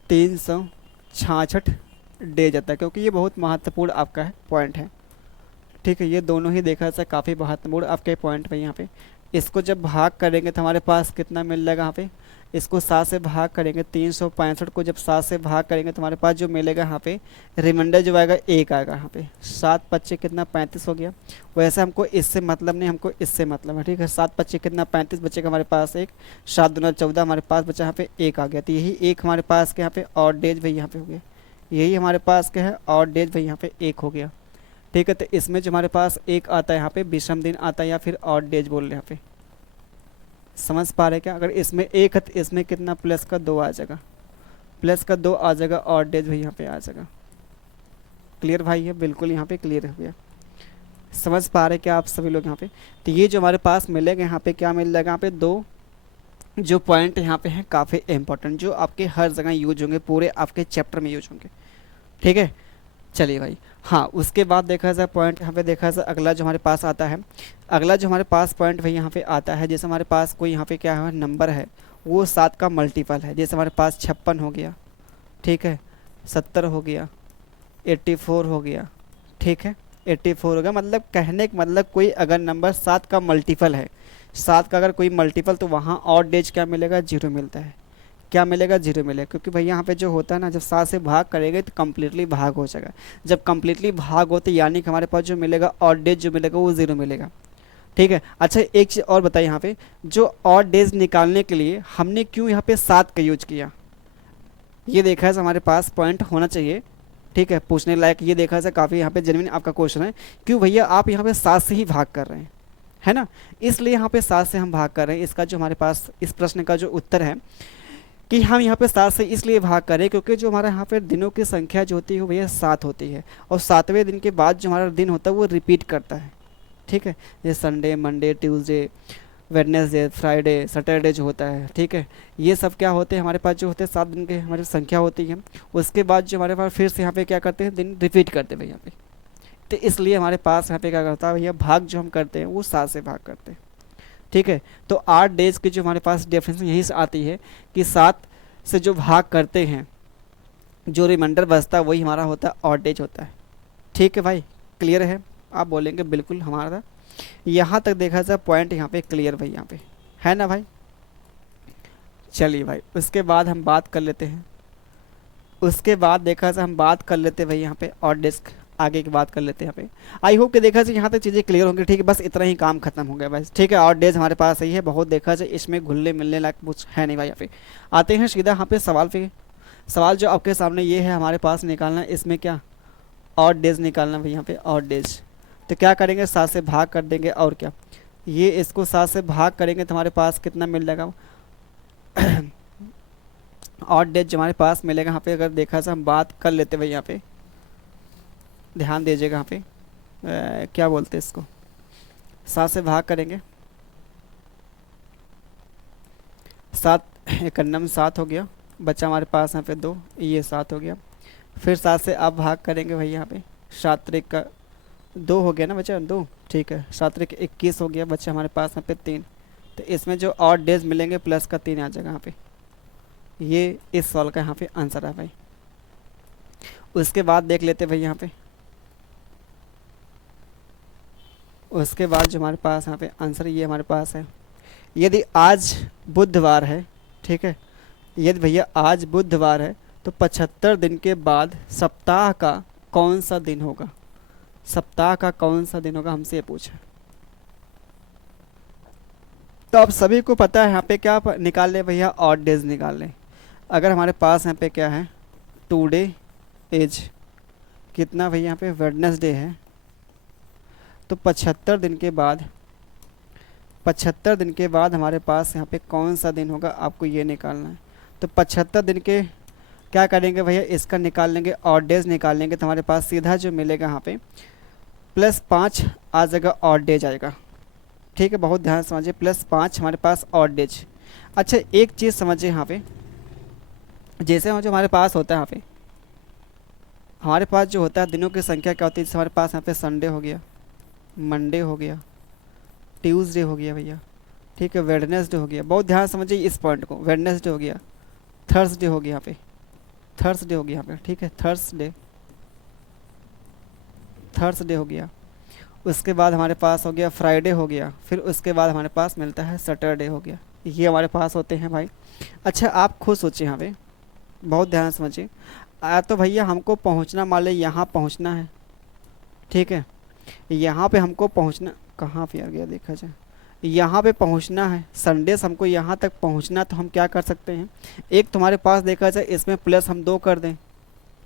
366 डेज आता है, क्योंकि ये बहुत महत्वपूर्ण आपका है पॉइंट है। ठीक है, ये दोनों ही देखा जाए काफ़ी महत्वपूर्ण आपके पॉइंट पे यहाँ पे। इसको जब भाग करेंगे तो हमारे पास कितना मिल जाएगा यहाँ पे, इसको 7 से भाग करेंगे, 365 को जब 7 से भाग करेंगे तो हमारे पास जो मिलेगा यहाँ पे रिमाइंडर जो आएगा 1 आएगा यहाँ पे। 7 पच्चे कितना, 35 हो गया। वैसे हमको इससे मतलब नहीं, हमको इससे मतलब है। ठीक है, 7 पच्चे कितना, 35 बचेगा हमारे पास एक, 7 दूना 14 हमारे पास बचा यहाँ पे 1 आ गया। तो यही एक हमारे पास के यहाँ पे और डेज भाई यहाँ पे हो गया, यही हमारे पास क्या है, और डेज भाई यहाँ पे 1 हो गया। ठीक है, तो इसमें जो हमारे पास 1 आता है यहाँ पे विषम दिन आता है, या फिर और डेज बोल रहे हैं यहाँ पे। समझ पा रहे क्या? अगर इसमें 1 है तो इसमें कितना, प्लस का 2 आ जाएगा, प्लस का 2 आ जाएगा, और डेज भाई यहाँ पे आ जाएगा। क्लियर भाई है, बिल्कुल यहाँ पे क्लियर हो गया। समझ पा रहे क्या आप सभी लोग यहाँ पे? तो ये जो हमारे पास मिलेगा यहाँ पे क्या मिल जाएगा, यहाँ पे 2 जो पॉइंट यहाँ पे हैं काफ़ी इंपॉर्टेंट, जो आपके हर जगह यूज होंगे, पूरे आपके चैप्टर में यूज होंगे। ठीक है, चलिए भाई। हाँ, उसके बाद देखा जाए पॉइंट यहाँ पे, देखा जाए अगला जो हमारे पास आता है, अगला जो हमारे पास पॉइंट भाई यहाँ पे आता है, जैसे हमारे पास कोई यहाँ पे क्या है नंबर है, वो 7 का मल्टीपल है। जैसे हमारे पास 56 हो गया, ठीक है, 70 हो गया, 84 हो गया। ठीक है, 84 हो गया, मतलब कहने का मतलब कोई अगर नंबर 7 का मल्टीपल है, 7 का अगर कोई मल्टीपल, तो वहाँ और डेज क्या मिलेगा, 0 मिलता है। क्या मिलेगा, 0 मिलेगा, क्योंकि भैया यहाँ पे जो होता है ना, जब 7 से भाग करेंगे तो कम्प्लीटली भाग हो जाएगा। जब कम्प्लीटली भाग होते यानी कि हमारे पास जो मिलेगा और डेज जो मिलेगा वो 0 मिलेगा। ठीक है, अच्छा एक चीज़ और बताइए, यहाँ पे जो और डेज निकालने के लिए हमने क्यों यहाँ पे 7 का यूज किया, ये देखा है हमारे पास पॉइंट होना चाहिए। ठीक है, पूछने लायक ये देखा है, काफ़ी यहाँ पे जेन्युइन आपका क्वेश्चन है, क्यों भैया आप यहाँ पे 7 से ही भाग कर रहे हैं, है ना, इसलिए यहाँ पे 7 से हम भाग कर रहे हैं। इसका जो हमारे पास इस प्रश्न का जो उत्तर है कि हम यहाँ पे 7 से इसलिए भाग करें क्योंकि जो हमारा यहाँ पे दिनों की संख्या जो होती है वो भैया 7 होती है, और 7वें दिन के बाद जो हमारा दिन होता है वो रिपीट करता है। ठीक है, जैसे Sunday, Monday, Tuesday, Wednesday, Friday, Saturday जो होता है, ठीक है, ये सब क्या होते हैं हमारे पास, जो होते हैं 7 दिन के हमारी संख्या होती है। उसके बाद जो हमारे पास फिर से यहाँ पे क्या करते हैं, दिन रिपीट करते हैं भैया पे। तो इसलिए हमारे पास यहाँ पे क्या करता है भैया, भाग जो हम करते हैं वो 7 से भाग करते हैं। ठीक है, तो 8 डेज की जो हमारे पास डेफिनेशन यही से आती है कि 7 से जो भाग करते हैं जो रिमाइंडर बचता है वही हमारा होता है ऑड डेज होता है। ठीक है भाई, क्लियर है? आप बोलेंगे बिल्कुल हमारा यहाँ तक देखा जाए पॉइंट यहाँ पे क्लियर भाई, यहाँ पे है ना भाई। चलिए भाई, उसके बाद हम बात कर लेते हैं, उसके बाद देखा जाए हम बात कर लेते हैं भाई यहाँ पे ऑड डेज, आगे की बात कर लेते हैं यहाँ पे। आई होप कि देखा जाए यहाँ तक चीज़ें क्लियर होंगी। ठीक है, बस इतना ही काम खत्म हो गया बस। ठीक है, और डेज हमारे पास सही है, बहुत देखा जाए इसमें घुलने मिलने लायक कुछ है नहीं भाई। यहाँ पे आते हैं सीधा यहाँ पे सवाल पे। सवाल जो आपके सामने ये है हमारे पास निकालना है, इसमें क्या और डेज निकालना भाई यहाँ पे और डेज। तो क्या करेंगे, 7 से भाग कर देंगे, और क्या ये इसको 7 से भाग करेंगे तो हमारे पास कितना मिल जाएगा और डेज जो हमारे पास मिलेगा यहाँ पे। अगर देखा जाए हम बात कर लेते भाई यहाँ पे, ध्यान दीजिएगा यहाँ पे क्या बोलते हैं इसको, 7 से भाग करेंगे, 7 एक अन्नम 7 हो गया, बच्चा हमारे पास यहाँ पे 2, ये 7 हो गया। फिर 7 से आप भाग करेंगे भाई यहाँ पे, 7 त्रिक का 2 हो गया ना बच्चा, 2। ठीक है, 7 त्रिक 21 हो गया, बच्चा हमारे पास यहाँ पे 3। तो इसमें जो और डेज मिलेंगे प्लस का 3 आ जाएगा यहाँ पे। ये इस सवाल का यहाँ पे आंसर है भाई। उसके बाद देख लेते भाई यहाँ पे, उसके बाद जो हमारे पास यहाँ पे आंसर ये हमारे पास है, यदि आज बुधवार है, ठीक है, यदि भैया आज बुधवार है तो 75 दिन के बाद सप्ताह का कौन सा दिन होगा, सप्ताह का कौन सा दिन होगा, हमसे पूछा। तो आप सभी को पता है यहाँ पे क्या निकाल ले भैया, ऑड डेज निकाल लें। अगर हमारे पास यहाँ पे क्या है, टुडे इज कितना भैया यहाँ पे वेडनेसडे है, तो 75 दिन के बाद, 75 दिन के बाद हमारे पास यहाँ पे कौन सा दिन होगा आपको ये निकालना है। तो 75 दिन के क्या करेंगे भैया, इसका निकाल लेंगे, ऑड डेज निकाल लेंगे, तो हमारे पास सीधा जो मिलेगा यहाँ पे +5 आ जाएगा, ऑड डेज आएगा। ठीक है, बहुत ध्यान से समझिए, +5 हमारे पास ऑड डेज। अच्छा एक चीज़ समझिए यहाँ पे, जैसे जो हमारे पास होता है यहाँ पे, हमारे पास जो होता है दिनों की संख्या क्या होती है, जैसे हमारे पास यहाँ पे संडे हो गया, मंडे हो गया, ट्यूसडे हो गया भैया, ठीक है, वेडनेसडे हो गया। बहुत ध्यान समझिए इस पॉइंट को, वेडनेसडे हो गया, थर्सडे हो गया यहाँ पे, थर्सडे हो गया यहाँ पे, ठीक है, थर्सडे थर्सडे हो गया। उसके बाद हमारे पास हो गया फ्राइडे हो गया, फिर उसके बाद हमारे पास मिलता है सैटरडे हो गया। ये हमारे पास होते हैं भाई। अच्छा आप खुद सोचिए यहाँ पे, बहुत ध्यान समझिए, तो भैया हमको पहुँचना, मान लो यहाँ पहुँचना है, ठीक है, यहाँ पे हमको पहुँचना, कहाँ पे आ गया देखा जाए, यहाँ पे पहुँचना है, संडे से हमको यहाँ तक पहुँचना, तो हम क्या कर सकते हैं, एक तुम्हारे पास देखा जाए इसमें प्लस हम 2 कर दें,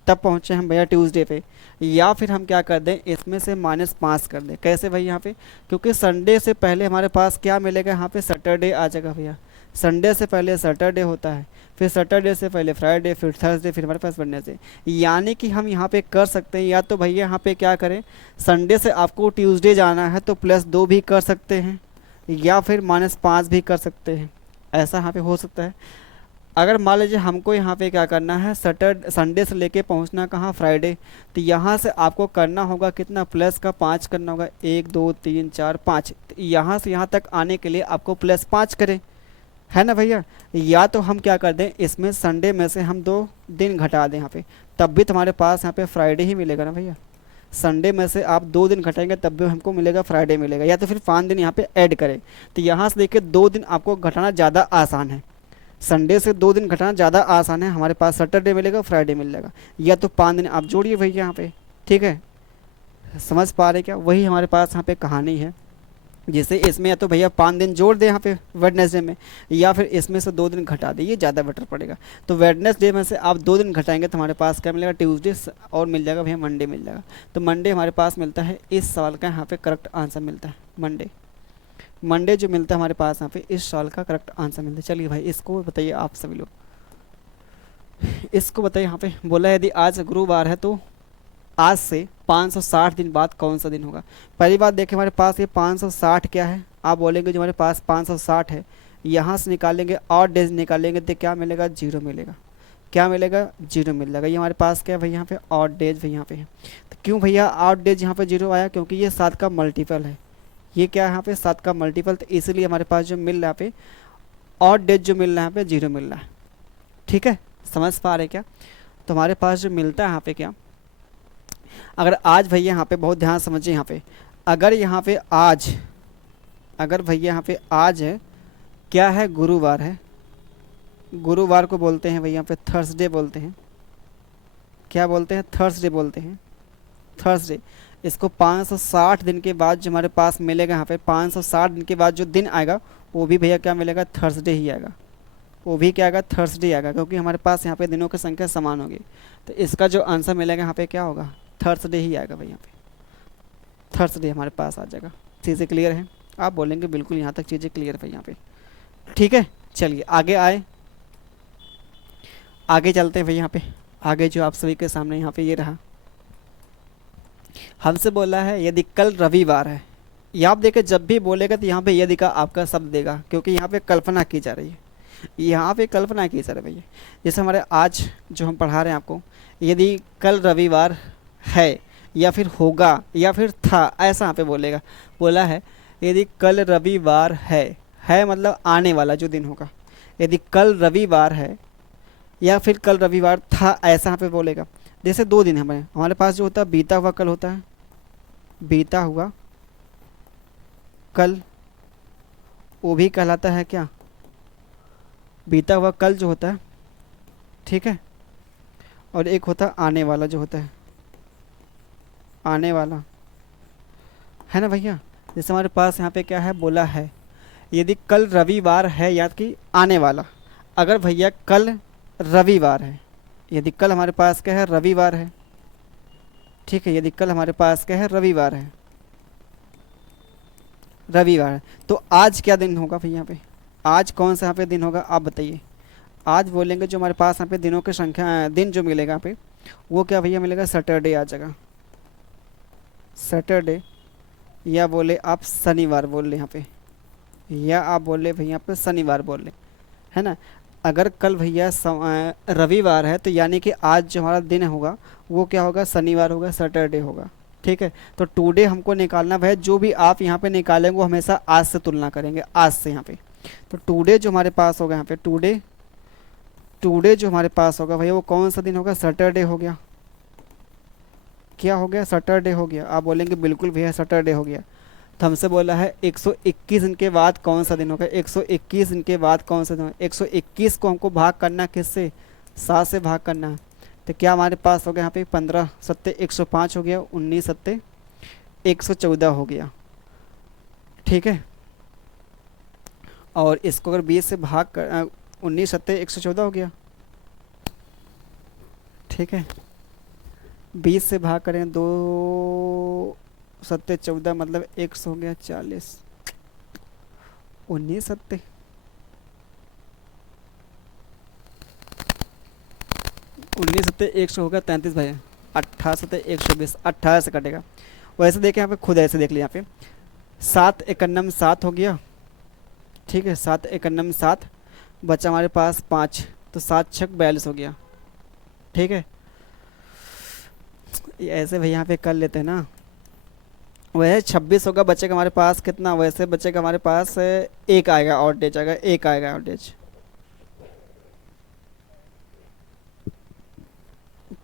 तब पहुँचे हम भैया ट्यूसडे पे, या फिर हम क्या कर दें इसमें से -5 कर दें। कैसे भाई यहाँ पे, क्योंकि संडे से पहले हमारे पास क्या मिलेगा, यहाँ पे सैटरडे आ जाएगा भैया, संडे से पहले सैटरडे होता है, फिर सैटरडे से पहले फ्राइडे, फिर थर्सडे, फिर हमारे पास वेडनेसडे। यानी कि हम यहाँ पे कर सकते हैं, या तो भैया यहाँ पे क्या करें, संडे से आपको ट्यूसडे जाना है तो +2 भी कर सकते हैं, या फिर -5 भी कर सकते हैं, ऐसा यहाँ पे हो सकता है। अगर मान लीजिए हमको यहाँ पे क्या करना है, संडे से लेके पहुँचना कहाँ, फ्राइडे, तो यहाँ से आपको करना होगा कितना, +5 करना होगा, 1 2 3 4 5, यहाँ से यहाँ तक आने के लिए आपको +5 करें, है ना भैया। या तो हम क्या कर दें, इसमें संडे में से हम 2 दिन घटा दें यहाँ पे, तब भी तुम्हारे पास यहाँ पे फ्राइडे ही मिलेगा ना भैया। संडे में से आप 2 दिन घटाएंगे तब भी हमको मिलेगा फ्राइडे मिलेगा, या तो फिर 5 दिन यहाँ पे ऐड करें। तो यहाँ से देखिए 2 दिन आपको घटाना ज़्यादा आसान है, संडे से 2 दिन घटाना ज़्यादा आसान है, हमारे पास सैटरडे मिलेगा, फ्राइडे मिल जाएगा, या तो 5 दिन आप जोड़िए भैया यहाँ पे, ठीक है, समझ पा रहे क्या, वही हमारे पास यहाँ पे कहानी है। जैसे इसमें या तो भैया 5 दिन जोड़ दे यहाँ पे वेडनेसडे में, या फिर इसमें से 2 दिन घटा दे, ये ज़्यादा बेटर पड़ेगा। तो वेडनेसडे में से आप 2 दिन घटाएंगे तो हमारे पास क्या मिलेगा, ट्यूसडे, और मिल जाएगा भैया मंडे मिल जाएगा। तो मंडे हमारे पास मिलता है, इस सवाल का यहाँ पे करेक्ट आंसर मिलता है मंडे। मंडे जो मिलता है हमारे पास यहाँ पे इस सवाल का करेक्ट आंसर मिलता है। चलिए भाई इसको बताइए आप सभी लोग, इसको बताइए। यहाँ पे बोला है यदि आज गुरुवार है तो आज से 560 दिन बाद कौन सा दिन होगा। पहली बात देखिए हमारे पास ये 560 क्या है, आप बोलेंगे जो हमारे पास 560 है, यहाँ से निकालेंगे और डेज निकालेंगे तो क्या मिलेगा, 0 मिलेगा। क्या मिलेगा, 0 मिल जाएगा। ये हमारे पास क्या है भाई, यहाँ पे ऑड डेज भाई यहाँ पे है। तो क्यों भैया ऑड डेज यहाँ पे 0 आया, क्योंकि ये 7 का मल्टीपल है। ये क्या है यहाँ पे 7 का मल्टीपल, तो इसलिए हमारे पास जो मिल रहा है यहाँ पे ऑड डेज जो मिल रहा है यहाँ पे 0 मिल रहा है। ठीक है, समझ पा रहे क्या। तो हमारे पास जो मिलता है यहाँ पे क्या, अगर आज भैया यहाँ पे बहुत ध्यान समझिए, यहाँ पे अगर यहाँ पे आज, अगर भैया यहाँ पे आज है क्या है, गुरुवार है, गुरुवार को बोलते हैं भैया यहाँ पे थर्सडे बोलते हैं। क्या बोलते हैं, थर्सडे बोलते हैं, थर्सडे। इसको 560 दिन के बाद जो हमारे पास मिलेगा यहाँ पे, 560 दिन के बाद जो दिन आएगा वो भी भैया क्या मिलेगा, थर्सडे ही आएगा। वो भी क्या आएगा, थर्सडे आएगा, क्योंकि हमारे पास यहाँ पे दिनों की संख्या समान होगी। तो इसका जो आंसर मिलेगा यहाँ पे क्या होगा, थर्सडे ही आएगा भाई। यहाँ पे थर्सडे हमारे पास आ जाएगा। चीज़ें क्लियर हैं, आप बोलेंगे बिल्कुल यहाँ तक चीज़ें क्लियर है भाई यहाँ पे। ठीक है, चलिए आगे आए, आगे चलते हैं भाई। यहाँ पे आगे जो आप सभी के सामने यहाँ पे ये रहा, हमसे बोला है यदि कल रविवार है। ये आप देखें जब भी बोलेगा तो यहाँ पे यदि का आपका शब्द देगा, क्योंकि यहाँ पे कल्पना की जा रही है, यहाँ पे कल्पना की जा रही है भैया। जैसे हमारे आज जो हम पढ़ा रहे हैं आपको, यदि कल रविवार है या फिर होगा या फिर था, ऐसा यहाँ पे बोलेगा। बोला है यदि कल रविवार है मतलब आने वाला जो दिन होगा। यदि कल रविवार है या फिर कल रविवार था, ऐसा यहाँ पे बोलेगा। जैसे 2 दिन हमारे पास जो होता है बीता हुआ कल होता है, बीता हुआ कल, वो भी कहलाता है क्या, बीता हुआ कल जो होता है। ठीक है, और एक होता है आने वाला जो होता है, आने वाला, है ना भैया। जैसे हमारे पास यहाँ पे क्या है, बोला है यदि कल रविवार है, याद कि आने वाला। अगर भैया कल रविवार है, यदि कल हमारे पास क्या है, रविवार है। ठीक है, यदि कल हमारे पास क्या है, रविवार है, रविवार है, तो आज क्या दिन होगा भैया यहाँ पे, आज कौन सा यहाँ पे दिन होगा आप बताइए। आज बोलेंगे जो हमारे पास यहाँ पे दिनों की संख्या, दिन जो मिलेगा यहाँ पे वो क्या भैया मिलेगा, सैटरडे आ जाएगा, सैटरडे। या बोले आप शनिवार बोल ले यहाँ पे, या आप बोल ले भैया यहाँ पे शनिवार बोल ले, है ना। अगर कल भैया रविवार है तो यानी कि आज जो हमारा दिन होगा वो क्या होगा, शनिवार होगा, सैटरडे होगा। ठीक है, तो टुडे हमको निकालना भैया, जो भी आप यहाँ पे निकालेंगे वो हमेशा आज से तुलना करेंगे, आज से यहाँ पे। तो टुडे जो हमारे पास होगा यहाँ पे, टुडे, टुडे जो हमारे पास होगा भैया वो कौन सा दिन होगा, सैटरडे हो गया। क्या हो गया, सैटरडे हो गया। आप बोलेंगे बिल्कुल भैया सैटरडे हो गया। तो हमसे बोला है 121 दिन के बाद कौन सा दिन होगा, 121 दिन के बाद कौन सा दिन होगा। 121 को हमको भाग करना किससे, 7 से भाग करना है। तो क्या हमारे पास हो गया यहाँ पे 15 सत्ते 105 हो गया, 19 सत्ते 114 हो गया। ठीक है, और इसको अगर 20 से भाग कर 19 सत्ते 114 हो गया। ठीक है, 20 से भाग करें, 2 सत्ते 14 मतलब 100 हो गया 40, 19 सत्ते 19 सत्ते 100 होगा 33 भाई, 18 सत्ते 120, 18 से कटेगा। वैसे देखें यहाँ पे, खुद ऐसे देख लिया यहाँ पे, 7 एकन्नम 7 हो गया। ठीक है, 7 एकन्नम 7, बचा हमारे पास 5, तो 7 छक 42 हो गया। ठीक है, ये ऐसे भाई यहाँ पे कर लेते हैं ना। वैसे 26 होगा, बचेगा हमारे पास कितना, वैसे बचेगा हमारे पास एक आएगा, और डेज आएगा, एक आएगा और डेज,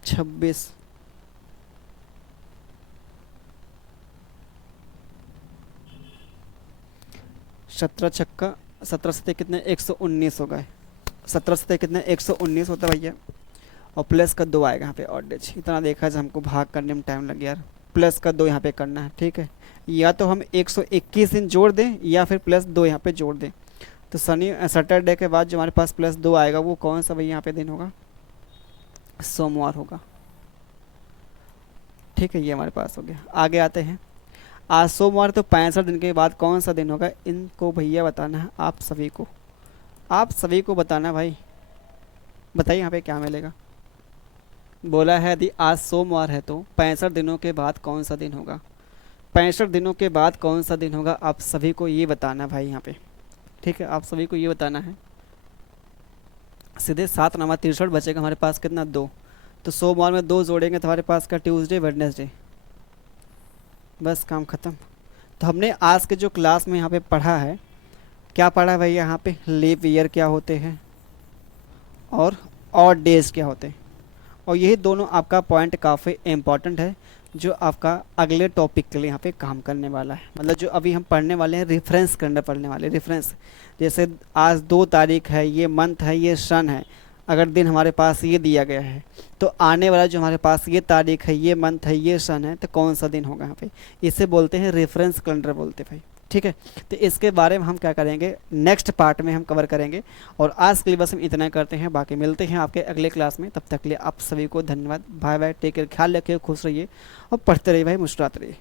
26 17 छक्का 17 सत्ते कितने, 119 हो गए। 17 सत्ते कितने, 119 होता है भैया, और प्लस का 2 आएगा यहाँ पे और डेज। इतना देखा जब हमको भाग करने में टाइम लग गया यार, प्लस का 2 यहाँ पे करना है। ठीक है, या तो हम 121 दिन जोड़ दें या फिर प्लस 2 यहाँ पे जोड़ दें। तो सैटरडे के बाद जो हमारे पास प्लस 2 आएगा वो कौन सा भैया यहाँ पे दिन होगा, सोमवार होगा। ठीक है, ये हमारे पास हो गया। आगे आते हैं, आज सोमवार, तो 65 दिन के बाद कौन सा दिन होगा, इनको भैया बताना है आप सभी को, आप सभी को बताना है भाई। बताइए यहाँ पे क्या मिलेगा। बोला है यदि आज सोमवार है तो 65 दिनों के बाद कौन सा दिन होगा, 65 दिनों के बाद कौन सा दिन होगा, आप सभी को ये बताना है भाई यहाँ पे। ठीक है, आप सभी को ये बताना है। सीधे 7 नवा 63 बचेगा हमारे पास कितना, 2, तो सोमवार में 2 जोड़ेंगे तो हमारे पास का ट्यूसडे वेडनेसडे, बस काम ख़त्म। तो हमने आज के जो क्लास में यहाँ पे पढ़ा है, क्या पढ़ा है भैया यहाँ पे, लीप ईयर क्या होते हैं और ऑड डेज क्या होते हैं। और यही दोनों आपका पॉइंट काफ़ी इम्पॉर्टेंट है, जो आपका अगले टॉपिक के लिए यहाँ पे काम करने वाला है। मतलब जो अभी हम पढ़ने वाले हैं, रेफरेंस करने पढ़ने वाले, रेफरेंस। जैसे आज 2 तारीख है, ये मंथ है, ये सन है, अगर दिन हमारे पास ये दिया गया है तो आने वाला जो हमारे पास ये तारीख है, ये मंथ है, ये सन है, तो कौन सा दिन होगा यहाँ पे, इसे बोलते हैं रेफरेंस कैलेंडर बोलते हैं भाई। ठीक है, तो इसके बारे में हम क्या करेंगे, नेक्स्ट पार्ट में हम कवर करेंगे। और आज के लिए बस हम इतना करते हैं, बाकी मिलते हैं आपके अगले क्लास में। तब तक के लिए आप सभी को धन्यवाद, बाय बाय, टेक केयर, ख्याल रखिए, खुश रहिए और पढ़ते रहिए भाई, मुस्कुराते रहिए।